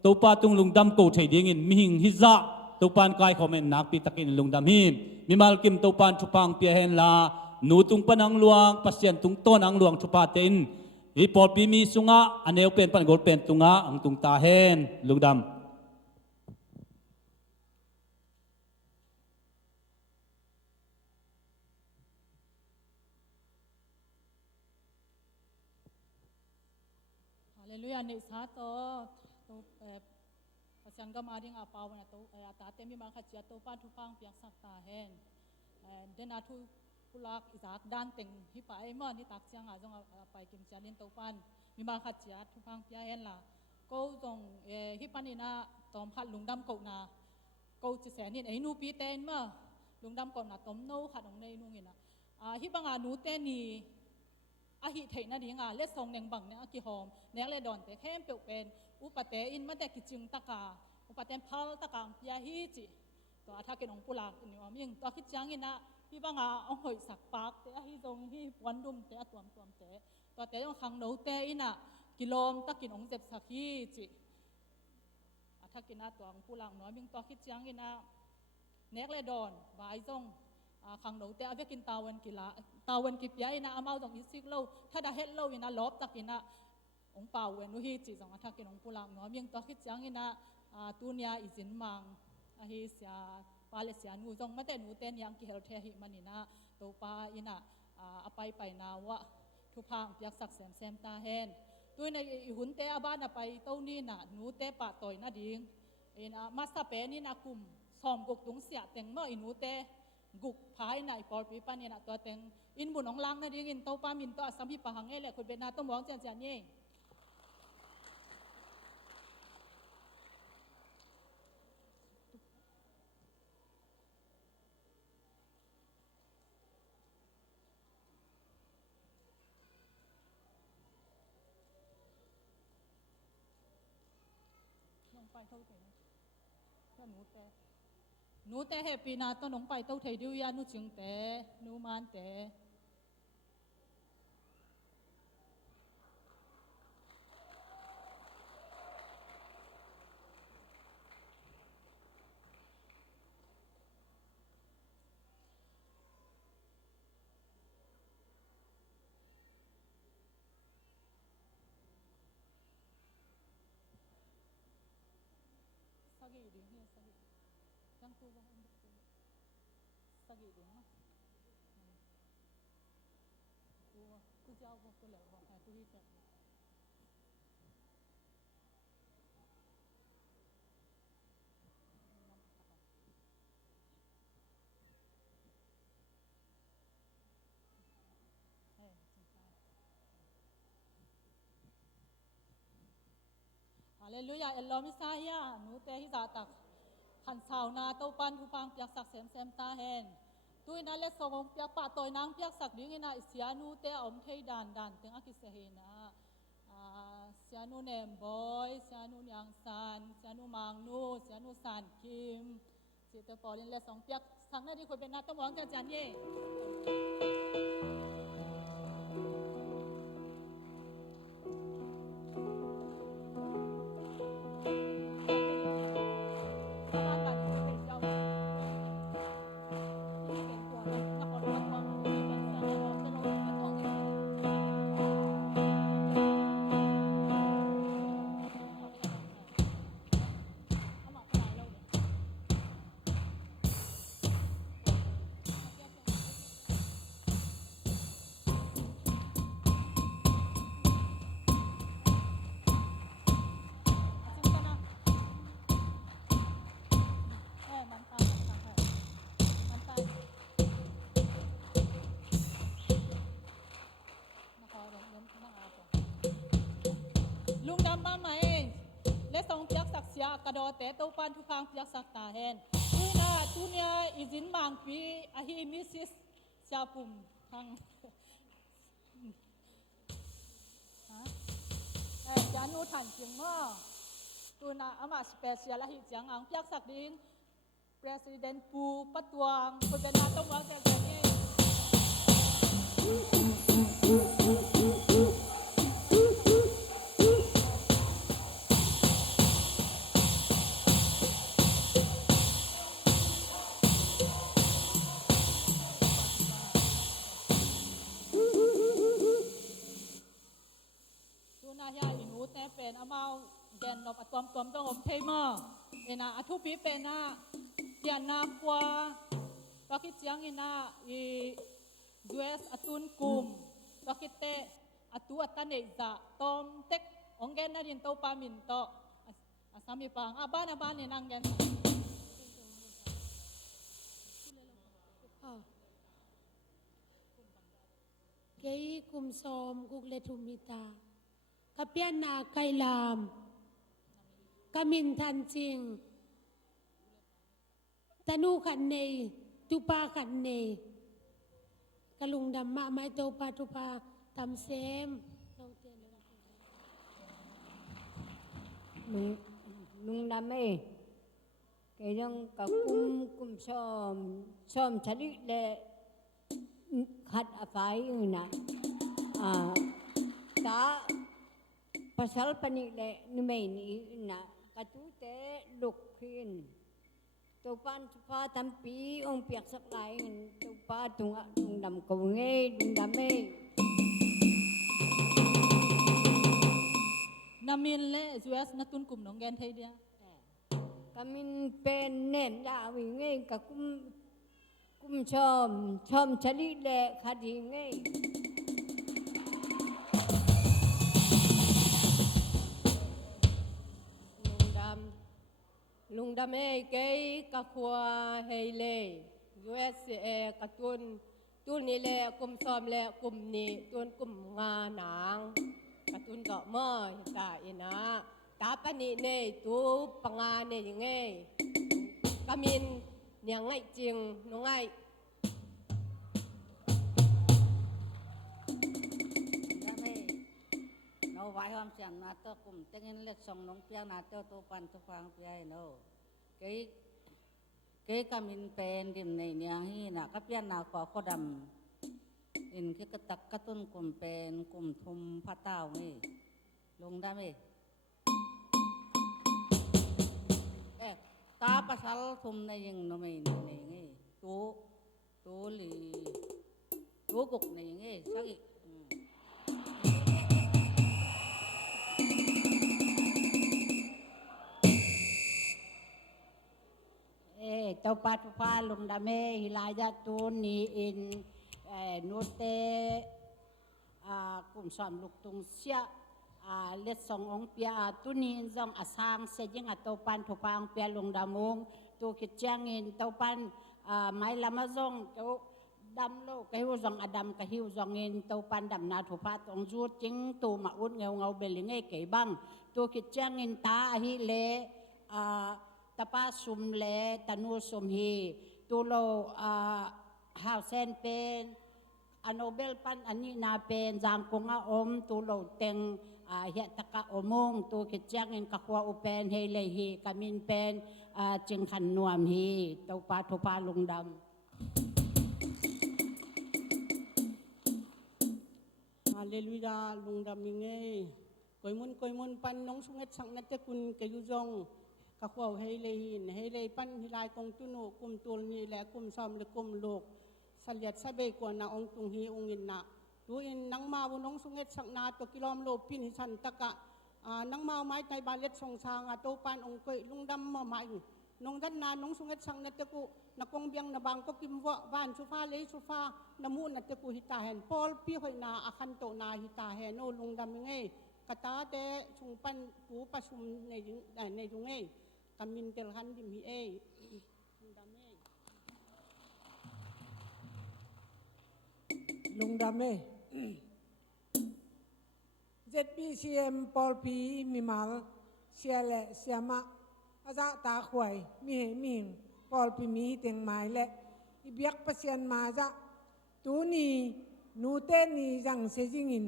ตัวปะตุงลุงดำกูใช้ดิ้งอินมิหิงฮิซะตัวปานกายคอมเมนนักปีตะกินลุงดำหิมมิมาลกิมตัวปานทุพังเปียเฮนลานูตุงปนังลวงปัสยานตุงต้นอังลวงทุปาเต็นรีพอร์ตปีมีสุงะอันเอวเป็นปันกอลเป็นตุงะอังตุงตาเฮนลุงดำเลลูยานิสาโตภาษาก็มาดิ้งอาปาวนะโตตาเตมีมาขัดเจียโตป้านทุฟังเปียกสักตาเฮนเดนาทุกุลักอิสากด้านเต็งฮิปะไอมอนที่ตักเสียงจงไปกิมเจียนินโตป้านมีมาขัดเจียทุฟังเปียเฮนล่ะก็จงฮิปะนี่นะตอมขัดลุงดำกนาก็จะแสนินไอนูปีเตนมาลุงดำกนาตอมโนขัดของในนูงินะฮิปะงานูเตนีอาหิเทนะดีงาเลสซองแดงบังเนี่ยกิหอมเนี่ยเลดอนแต่เข้มเปียวเป็นอุปเตอินมาแต่กิจึงตะกาอุปเตนพัลตะกางยาฮิจิตัวอาทาเกนองปุลากนี่ว่ามิ่งตัวคิดจังอินะพี่บังอาองหอยสักปากแต่อาฮิจงที่วันดุมแต่ตัวแต่ตัวแต่ยังขังโนเตอินะกิโลมตะกินองเจ็บสักฮิจิอาทาเกนะตัวองปุลากน้อยมิ่งตัวคิดจังอินะเนี่ยเลดอนบายจงขังโนเตอเวกินตาวันกิลาตาวันกิปยาอินะอามาจงอิสิกโลถ้าได้เฮลโลอินะลบตะกินะองเป่าเวนุฮีจิจงอาทักกินองปุลังน้อยยังตัวคิดจังอินะตูเนียอิจินมังอาฮิเสียปาเลเซียนูจงไม่แต่นูเต้นยังกิเฮลเทหิมันอินะตัวปาอินะไปนาวะทุพังเปียกสักแซมตาเฮนตัวในหุ่นเตอบ้านไปเต้านี่นะนูเตปะต่อยนะดิ้งอินะมาสเปนี่นะกุมสอมกุกตุงเสียเต็งเมื่ออินูเตกุกพายในปอลปีปันเนี่ยนะตัวเต็งอินบุญของลังนะดิ้งอินเต้าปามินตัวสัมพิปะหังเอเล่คนเป็นนาต้องมองเจียนนี่ไปเท่าไหร่ก็หนูแต่เฮปีนาต้นหนองไปเท่าไทยดิวยานุจึงแต่หนูมันแต่สกิดเนี่ยสกิจังตัวว่าสกิดเนี่ย ฮาเลลูยาเอลลอมิซาฮิยาหนูเตฮิซาตักขันสาวนาเต้าปันทุพังเปียกสักเซมเซมตาเฮนตุยนั้นเลสงเปียกปะตอยนางเปียกสักดิ้งนะเสียนูเตอมเทยดานเต็งอากิเสเฮนะเสียนูเนมบอยเสียนูยังซันเสียนูมังนูเสียนูซันคิมสิเตปอลินเลสงเปียกสังนาดีคุยเป็นนาต้องมองกันจันเย่ลุงดำบ้าไหมและสองเปียกสักเสียกระโดดแต่เต้าปันทุพังเปียกสักตาเฮนตุยนาตุเนียอิจินบางปีอาฮิมิซิสชาปุ่มทางจานูถังจิงมั่วตุนาอามาสเปเชียลหิจังอังเปียกสักดิ้งประธานปูปัตวงคนเป็นนาต้องวางแต่เนี่ย เป็นอามาแกนดอกตอมต้องผมเทมอเอ็นะอทุปีเป็นนะเดียนนากว่าก็คิดเจียงอินะอีUS อตุนกุมก็คิดเตอตุอัตันเอกจะตอมเต็กองแกนนาดินโตปามินโตอาสามีปังบ้านเนี่ยนั่งแกนเกยกุมสมกุกเลทุมิตากัปยานาไกลามกามินทันจิงตนูขันเนตุปาขันเนกะลุงดำมาไม้โตปาตุปาตำเซมลุงดำเอ้เกยังกับกุมชอมชลิเลขัดอภัยอยู่นะกะpasal panik ni mai ni na katute lukhin topan pa tampi ong piak sak lai topa tung dam ko nge dam me namin le US natun kum nong gen thei dia kamin pen nem da wi nge ka kum chom chali le khadi ngeลุงดำเอ้เกยกะขัวเฮเล่ USA กะตุนนี่แหละกลุ่มซ้อมและกลุ่มนี้ตุนกลุ่มงาหนางกะตุนก็ม้อกะอีนะตาปะนี่เน่ตูปังงาเน่ยังไงกะมินเนี่ยไงจริงน้องไงno vai hom siam na to kum tengin le song nong piang na to pan to phang piai no ke kamin pen dim nei nia hi na ka pian na ko dam in ke ka tak ka tun kum pen kum thum pha taw ni lung da me ta pasal thum na yeng no me nei nge tu li tu guk nei nge sagi tau pa lum dame hilaya tu ni in nute กลุ่มสอมลูกตุงเสียเล็ดสององเปียตุนีนจงอาสางเสยิงเตาปันทุพางเปียลงดามงตัวคิดจ้างเงินเตาปันไม้ละมาจงเตาดำโลกหิวจงอดำกหิวจงเงินเตาปันดำนาทุพาตองจูดจิงตัวมาอุดเงาเงาเบลิงเอเก๋บังตัวคิดจ้างเงินตาฮิเลตาป้าสุมเลตานูสุมฮีตัวโลฮาวเซนเป็นอโนเบลปันอันนี้นาเป็นจางกงอาอมตัวโลเต็งเฮียตะกะอมงตัวคิดจังเงินกักว่าอุเปนเฮเลฮีกามินเป็นจึงขันนวมฮีตัวปาทุปาลุงดำฮาเลลูยาลุงดำมิงเอ้กอยมุนปันน้องสุงเอ็ดสังนัตคุณเกยุจงกักว่าเฮเลฮีเฮเลปันฮิลายกงตุนุกุมตูลนีและกุมซอมและกุมโลกสลียดสะเบกว่านาองตุงฮีองอินนาดูอินนังมาวนงสุงเอ็ดสักนาตัวกิโลมโลปินหิสันตะกะนังมาไม้ไทยบาเล็ดสงสางตัวปานองเกยลุงดำมาใหม่นงดันนานงสุงเอ็ดสังนัตกุนักงเบียงนบางก็กิมวะบ้านสุฟ้าเลยสุฟ้าน้ำมูนัตกุหิตาเห็นพอลพี่หอยนาอาคันโตนาหิตาเห็นโนลุงดำยังไงกะตาเตชุงปันกูประชุมในยุงไงกำมินเตลคันดิมฮีเอลุงดำเอZBCM ปอลปีมิมาลเสียเละเสียมะอาจารย์ตาขวยมีเหมิงปอลปีมีเตียงไม้เละอีเบียกเปเซียนมาจะตูนีนูเตนีจังเสจิงิน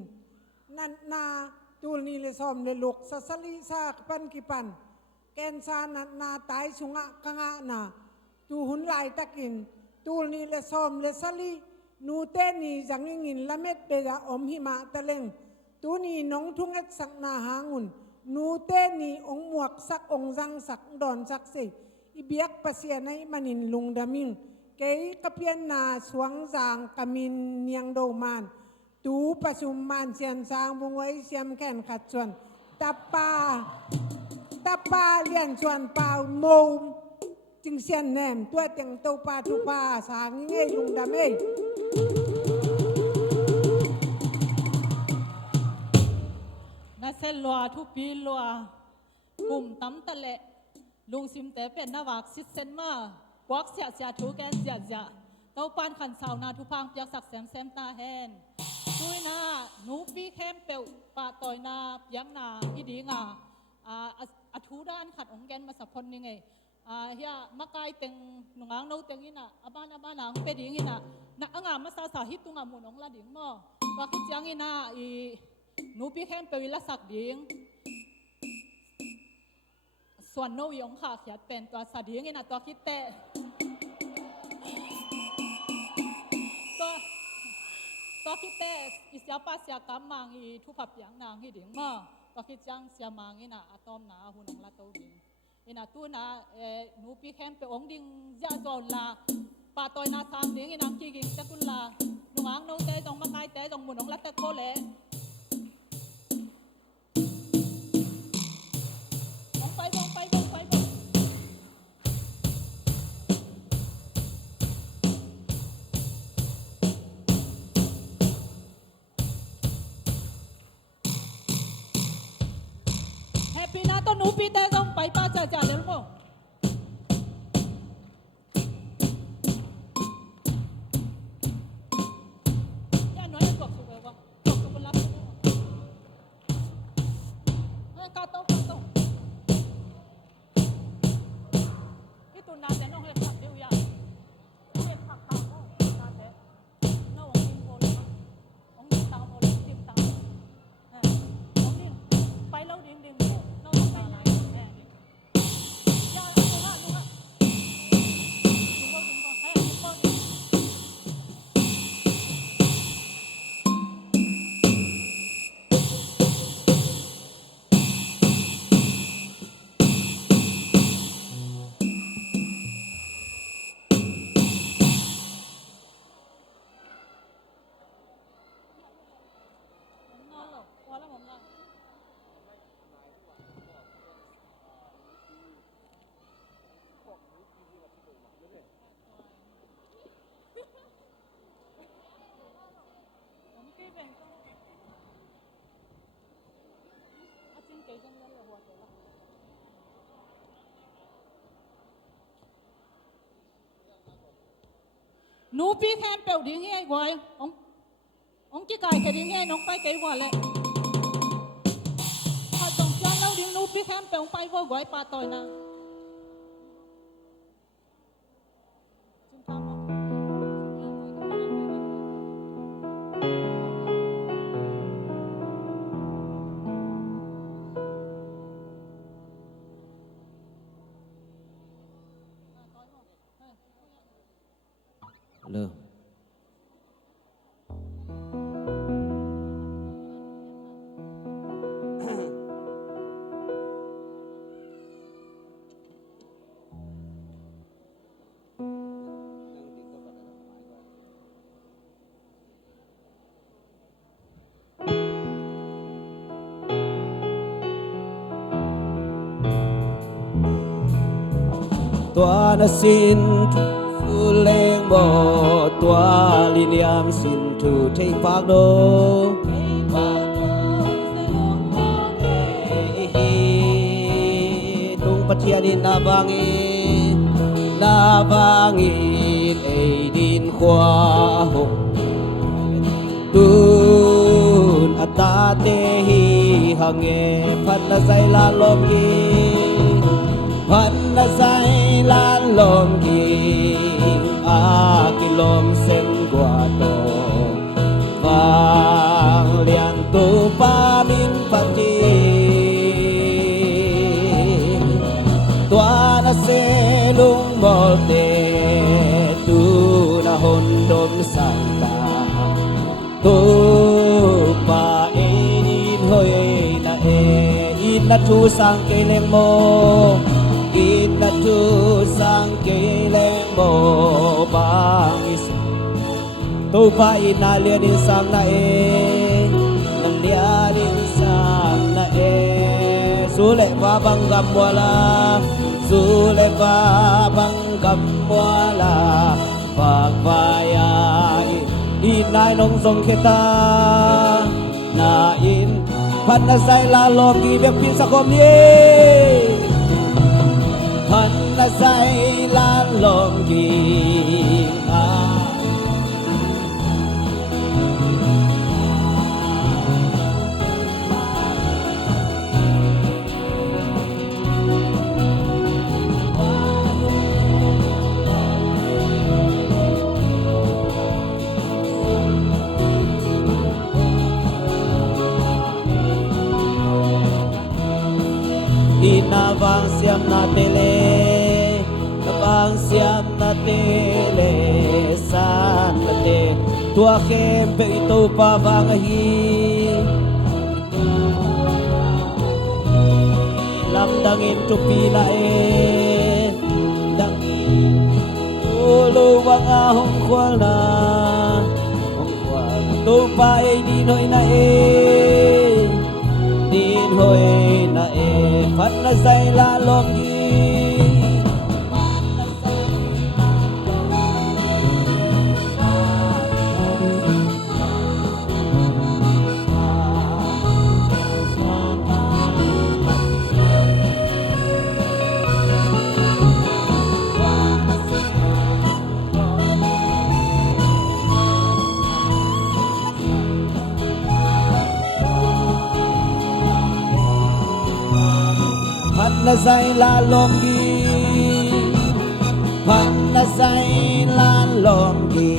นันนาตูนีเลซอมเลลุกสัสลิซาปันกิปันแกนซานันนาตายสุงะกังะนาตูหุนลายตะกินตูนีเลซอมเลสลีนูเตนีจังงินละเม็ดเปยาอมหิมะตะเลงตูนีน้องทุ่งเอ็ดสักนาหางุนนูเตนีองหมวกสักองจังสักดอนสักเสอีเบียกปัสยาในมันินลุงดามิงเกยกะเพียนนาสวงจางกามินเนียงโดมานตูประชุมมานเซียนสางวงไว้เสียมแขนขัดชวนตาปาเลียนชวนเปล่าโมจึงเสียนแหนมตัวเต็งโตปาทุปาสางเงยลุงดามิงนาเซลลัวทุปีลัวกลุ่มตั้มตะเละลุงซิมเตเป็นนาวากซิเซนมากวักเสียทุกแกนเสียเต้าปานขันสาวนาทุพังเปียกสักแซมตาแฮนช่วยนาหนูปีแคมเปลปาต่อยนาเปียงนาอีดีงาอทูด้านขัดองแกนมาสับพนยังไงเฮียมากายเต็งหนุ่งอ่างโนเต็งนี่นะอาบ้านหนังเป็ดอย่างนี้นะนักอ่างมาสาหิตุงอ่ะมุนองละดิ่งมั้งว่าคิดยังงี้นะหนูพี่แค่ไปวิลสักดิ่งส่วนโนยองค่ะเขียนเป็นตัวสัตว์ดิ่งงี้นะตัวคิดแต่ตัวคิดแต่อิสยาปาเสียกำมังทุบผับอย่างนางที่ดิ่งมั้งตัวคิดจังเสียมังงี้นะอะตอมนาหุ่นองละตัวดิ่งนะตัวนะหนูพี่แค่ไปองดิ่งยาจอนละปาตอยนาสามดิ่งงี้นะกี่กิ่งตะกุลละหนุ่งอ่างโนเตต้องมากายเตต้องมุนองละตะโคเล่ปีนาต้นหนูปีแต่ต้องไปป้าจ่าเลยลูกพ่อยันน้อยกว่าสุกเลยว่ะกว่าสุกรับกาโต้ที่ตุนนาแต่น้องเห็ดผักเดียวยาเห็ดผักเต่านาแต่น้ององดินโมเลยองดินเต่าโมเลยดินเต่าองดินไปแล้วดิน nụ pi khen bèo đi nghe gọi ông chỉ cài cái đi nghe nó phải cái gọi lệ họ tổng cho lâu đi nụ pi khen bèo phải vô gọi ba tội na Lơ. Tua na xin thu lên bò tua liniam xin thu thấy phác đô tung patia din na bangi din khoa hồng tun atate hi hange phan na say la lom gi phan na say la lom gi kilom sen gua to vang lian tu pa min pati tua na se lung mol te tu na hon dom santa tu pa in hoi na in na tu sang ke leng mo in na tu sang ke leng mo bang is tu pa ina lian in sang na nan lian in sang na su le va bang gam wala su le va bang gam wala bak vaya in nai nong song kheta na in phan na sai la lom gi bek pin sa kom ye phan na sai la lom gi na vang siam na tele na vang siam na tele san na te tua khem pe to pa vang hi lam dang in tu pi na dang lu wang a hong khwal na hong khwal tu pa di noi na din hoi na phan na say la lom gi na say la lom gi phan na say la lom gi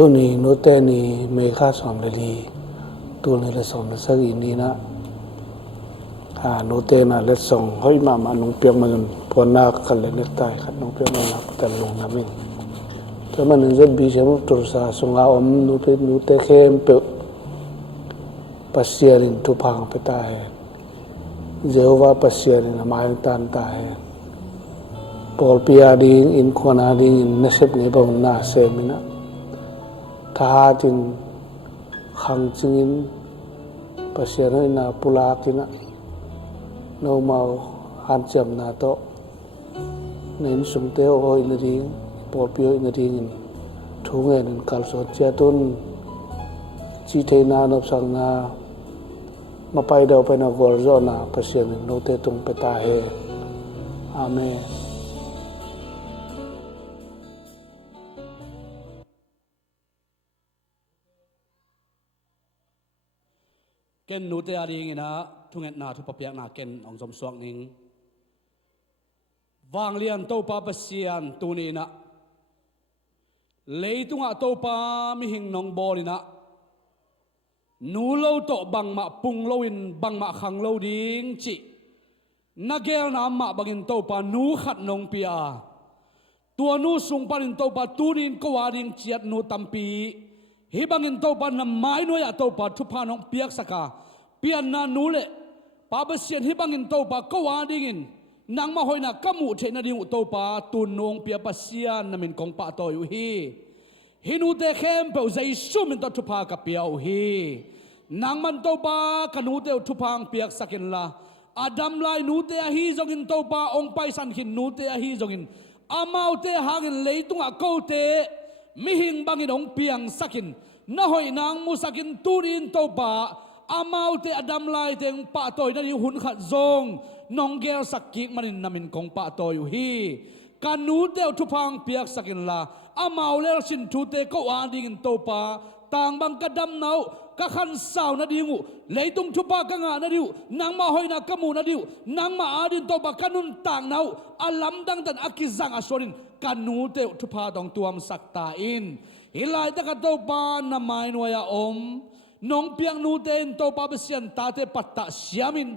ตัวนี้โนเตนี่ไม่ค่าสอมเลยตัวนี้ละสอมละสักอีนี่นะโนเตน่ะเล็ดส่งเฮ้ยมาน้องเปียกมันพอนักกันเลยเน็ตตายครับน้องเปียกมันนักแต่ลงน้ำมิงแต่มันนึกจะบีเชมตุรสาส่งเอาโนเตเข้มเปปัสยารินทุพังไปตายเจ้าว่าปัสยารินมาอย่างตันตายปอลพิอาดิงอินควนอาดิงอินนับเงี้ยบ่าวน่าเสมินะถ้าจินขังจิงปัสยารินน่ะปุลากินะเรามาหันจำนาโตนินสุมเตโออินดิงปอลพิโออินดิงอินทุ่งเงินคัลโซเจตุนจีเทนานอบสังนามาไปเดาไปนักวอลโซนาปัสยารินโนเตตุงไปตาเฮอาเมนเกณฑ์นูเตอารีงินะทุ่งเงินนาทุปเปียกนาเกณฑ์องสมสวงนิงวางเลียนโตปาเปเซียนตูนีนะเลยตุงะโตปามิหิงนองบอลินะนูโลโตบังมาปุงโลวินบังมาขังโลดิงจินักเกลนามาบังอินโตปานูขัดนองปีอาตัวนูสุงปารินโตปาตูนินกวาดิงเจียดนูตัมปีฮิบังอินโตปานำไม้นวยโตปาทุพานองเปียกสกาเปียนนานูเลปาเบเซียนฮิบังอินโตปากวาดิงินนางมาหอยนักกมูเทนดิงอุโตปาตุนงเปียปัสเซียนนามินกองปะโตอยู่ฮีฮินูเตเข้มเปอใจซุมินตทุพากับเปียวฮีนางมันโตปากนูเตทุพังเปียกสกินละอาดัมไลนูเตฮีจงอินโตปาองไปสันขินนูเตฮีจงอินอามาเตหางินเลยตุงะโกเตมิหิงบังอินองเปียงสักินน่าหอยนางมุสักินตูรินโตปาอามาเตอดัมไลเตงปะโตยนั่นอยู่หุ่นขัดจงน้องเกลสักกิกมันนามินของปะโตอยู่ฮีการนูเตทุพังเปียกสักินละอามาเลสินทูเตก็วาดิงินโตปาต่างบังกระดำเนาก็ขันสาวนาดิงูเลยตุงทุปากงานาดิวนางมาหอยนักกมูนาดิวนางมาอาดินโตปากันุนต่างเนาอาลัมดังตันอากิจังอสวรินการนูเตทุพาดองตัวมสักตาอินฮิลายตะกัตโตปานนาไมนวยาอมน้องเปียงนูเตนโตปาเบเซียนตาเตปัตตะเสียมิน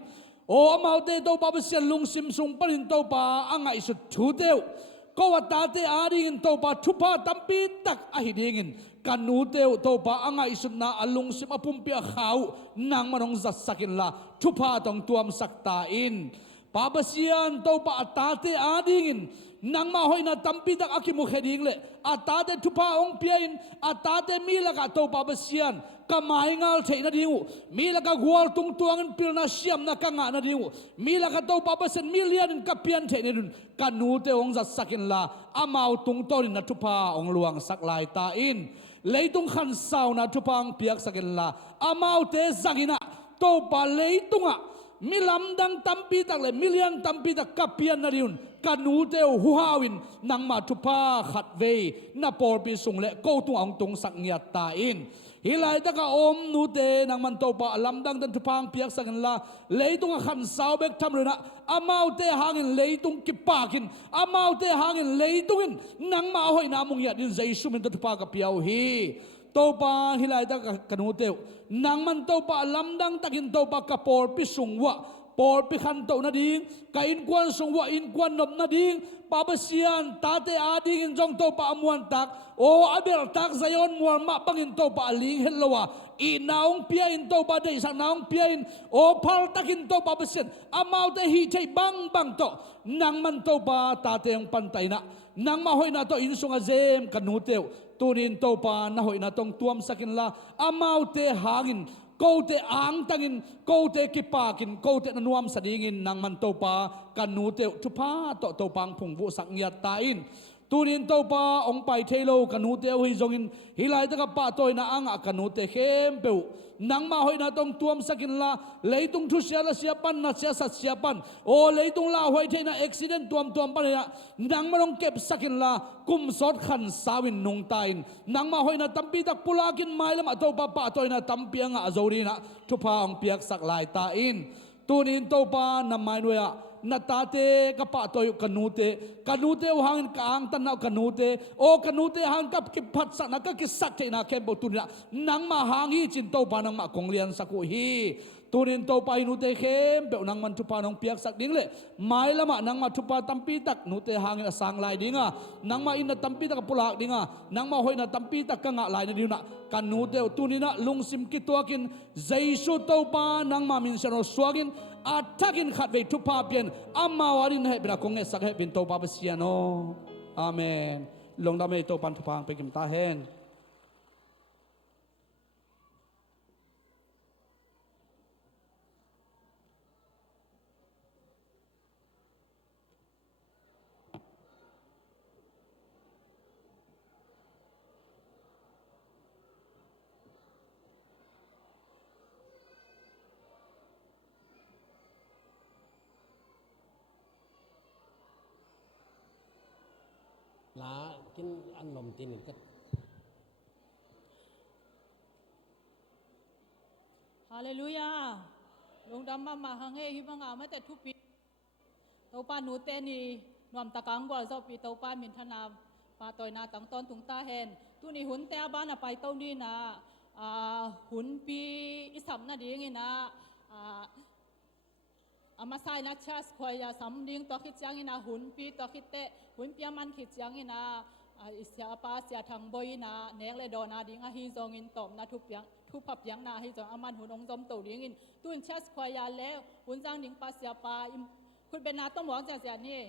โออามาเตโตปาเบเซียนลุงซิมซุงปรินโตปาอ่างไอสุดชูเตวก็ว่าตาเตอาดิงินโตปาทุพาตัมปีตักอหิดิงินกันนูเตวโตปาอ่างไอสุดนาอลุงซิมอปุมเปียขาวนางมันองจัดสักินละทุพาตองตัวมสักตาอินปาเบเซียนโตปาตาเตอาดิงินนางมาหอยนาตัมปีตักอากิมุขดิงเลยอาตาเตทุพาองเปียอินอาตาเตมีละกะโตปาเบเซียนก็หมายงาเทนดิวมีละก็กัวตุงตัวงันพิลนาเชียมนักงานดิวมีละก็ตัวปาปเซนมิเลียนกับเปียนเทนดินกันนูเตองจัดสักินละอามาตุงตอรินนัทุพาองหลวงสักลายตาอินเลยตุงขันสาวนัทุพังเปียกสักินละอามาเตสักินะตัวปาเลยตุงะมิลำดังตัมปีตักเลยมิเลียนตัมปีตักกับเปียนนดิวกันนูเตอหัววินนังมาทุพาขัดเวนับปอลปีสุงเละกูตุงองตุงสักเงียตาอินฮิลายตะกะอมนูเตนังมันโตปะลำดังดันทุพังเปียกสังละเลยตุงขันสาวเบกทำเลยนะอามาเตหางินเลยตุงกิปากินอามาเตหางินเลยตุงินนังมาหอยนามุงยาดินใจสุมินทุพากะเปียวฮีโตปะฮิลายตะกะกันนูเตนังมันโตปะลำดังตะกินโตปะกะปอลปิสุงวะปอลปิขันโตนาดิงกะอินกวนสุงวะอินกวนนบนาดิงปาเบเซียนตาเตอาดิงจงโตปะมวนตักโออาเบลตักไซอนมวนมาบังอินโตปะลิงเฮลลวะอีนาองเปียอินโตปะเดสักนาองเปียอินโอพัลตักอินโตปะเบเซียนอามาเตฮีใจบังบังโตนังมันโตปะตาเตงปันไตนะนังมาหอยนาโตอินสุงอาเซมกันนูเตวตูนินโตปะนาหอยนาตงตวมสักินละอามาเตหางินกูเตอ่างตังอินกูเตกิปากินกูเตนนวมสดิงินนางมันโตปากันนูเตทุพาโตโตปังพงวุสักเงียตาอินตูนินโตปาองไปเทโลกันนูเตหิจงอินฮิไลตะกับปาโตยนาอ่างกันนูเตเข้มเปวนังมาหอยนาตงตวมสักินละเลยตุงทุเสียละเสียปันนัดเสียสัตเสียปันโอเลยตุงลาหอยเทนะอุบิเหตุตวมปันเนี่ยนังมาลงเก็บสักินละกุมสอดขันสาวินนงตายนังมาหอยนาตัมปีตักปุลากินไม้ละมาโตปาปาโตยนาตัมเปียงอาโจรีนะทุพาองเปียกสักลายตาอินตูนินโตปานำไม้ด้วย นาตาเตกับปะตัวอยู่กันนูเตวางกลางตันเอากันนูเตโอกันนูเตหางกับกิพัดสักนักกิสักเทนาเข้มบตุนละนังมาหางฮีจินโตปานังมากงเลียนสักฮีตูนินโตไปนูเตเข้มเปนังมันทุปานองเปียกสักดิ้งเลยไม้ละมานังมาทุปาตัมปีตักนูเตหางสังลายดิ้งอ่ะนังมาอินตัมปีตักปุลากดิ้งอ่ะนังมาหอยนาตัมปีตักกังลายนั่นดิ้งนะกันนูเตตูนินะลุงซิมกิตัวกินใจสุโตปานังมามินเชนอสวากินอาทักินขัดเวทุปาเปียนอามาวัดินให้เป็นคงเงสักให้เป็นโตปาเปเซียโนอาเมนลงดำให้โตปันทุพังไปกิมตาเฮนลากินอันนมตีนก็ ฮาเลลูยาลงดำมาหังเฮฮิบังอาไม่แต่ทุกปีเตาป้าหนูเตนีนวมตะกังกว่าเจ้าปีเตาป้ามินธนาปาตอยนาตังตอนตุงตาเฮนตุนี่หุ่นเตาบ้านไปเต้านี่นะหุ่นปีอิสัมนาดีงี้นะอามาใส่นักชาสคอยยาสำดิงตัวคิดยังงี้นะหุ่นปีตัวคิดเตหุ่นปีมันคิดยังงี้นะอิสยาปาเสียทางบอยนะเนงเลยดอนาดิงอาฮิจงอินตอมนะทุบยังทุบพับยังนาฮิจงอามันหุ่นองจอมโตดิงอินตุนชาสคอยยาแล้วหุ่นจังดิงปาเสียปาคุณเป็นนาต้องหวังจากนี่ ล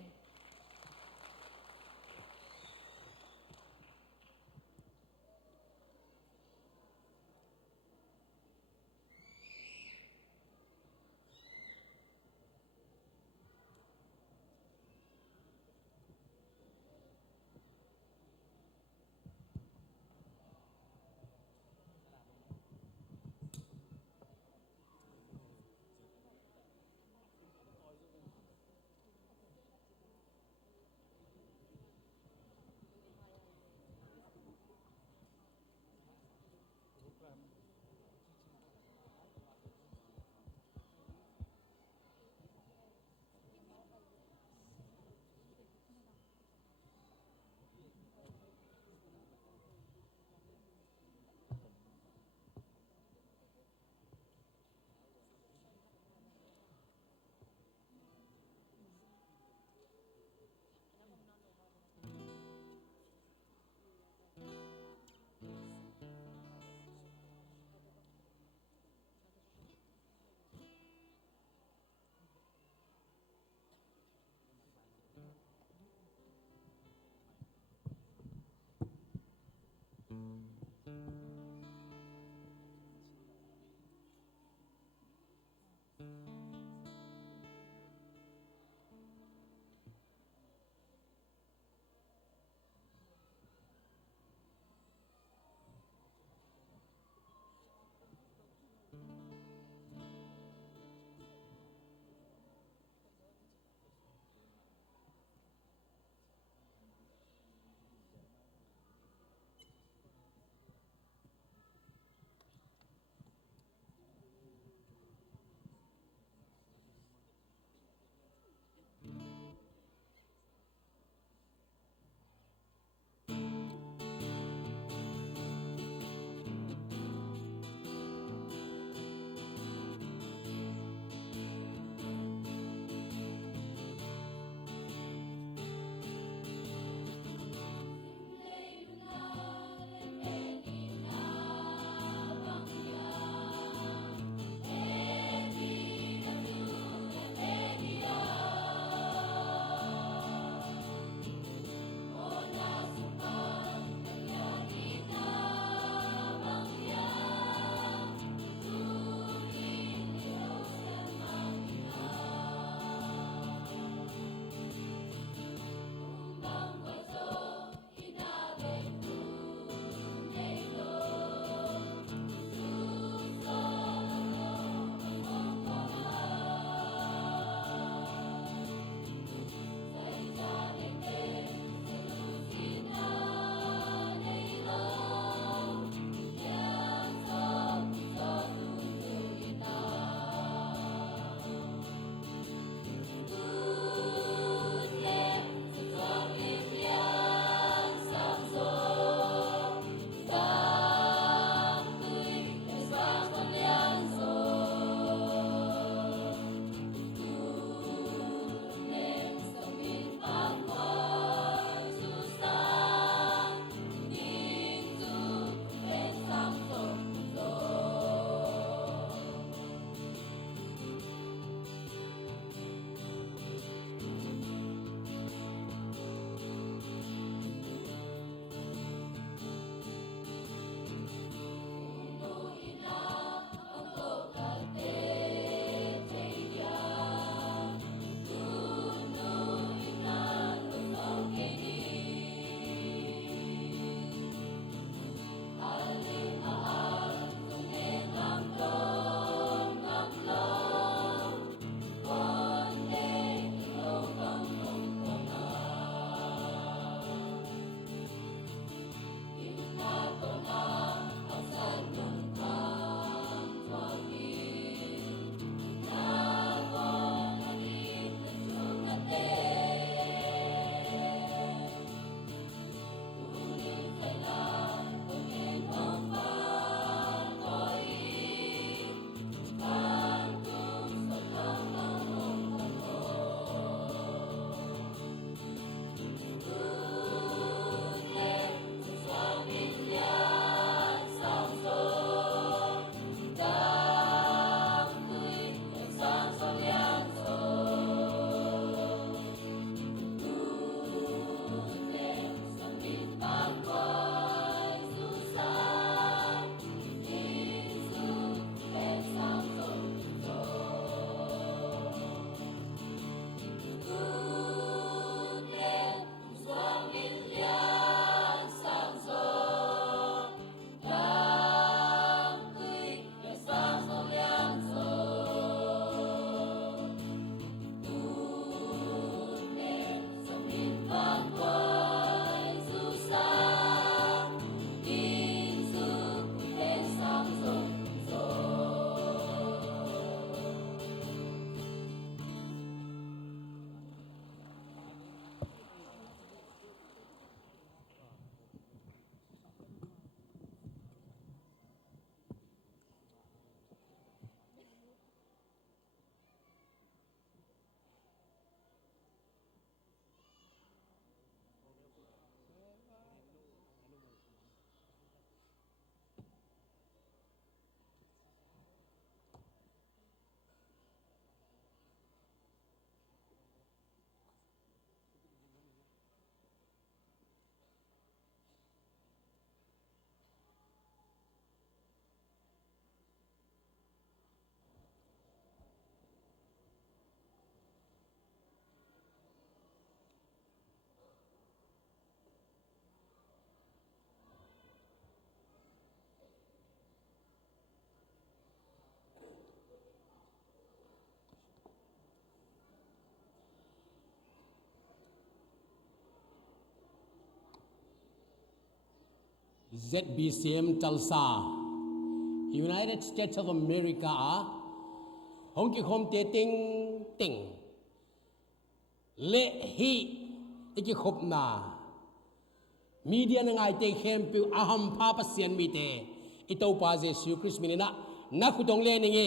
ZBCM Jalsa United States of America Hong Ki Khom Te Ting Ting Le Hi Iki Khop Na Media Nangai Te Khem Piu Aham Pa Pasien Mi Te Ito Pa Jesu Christ Minina Nakutong Le Ningi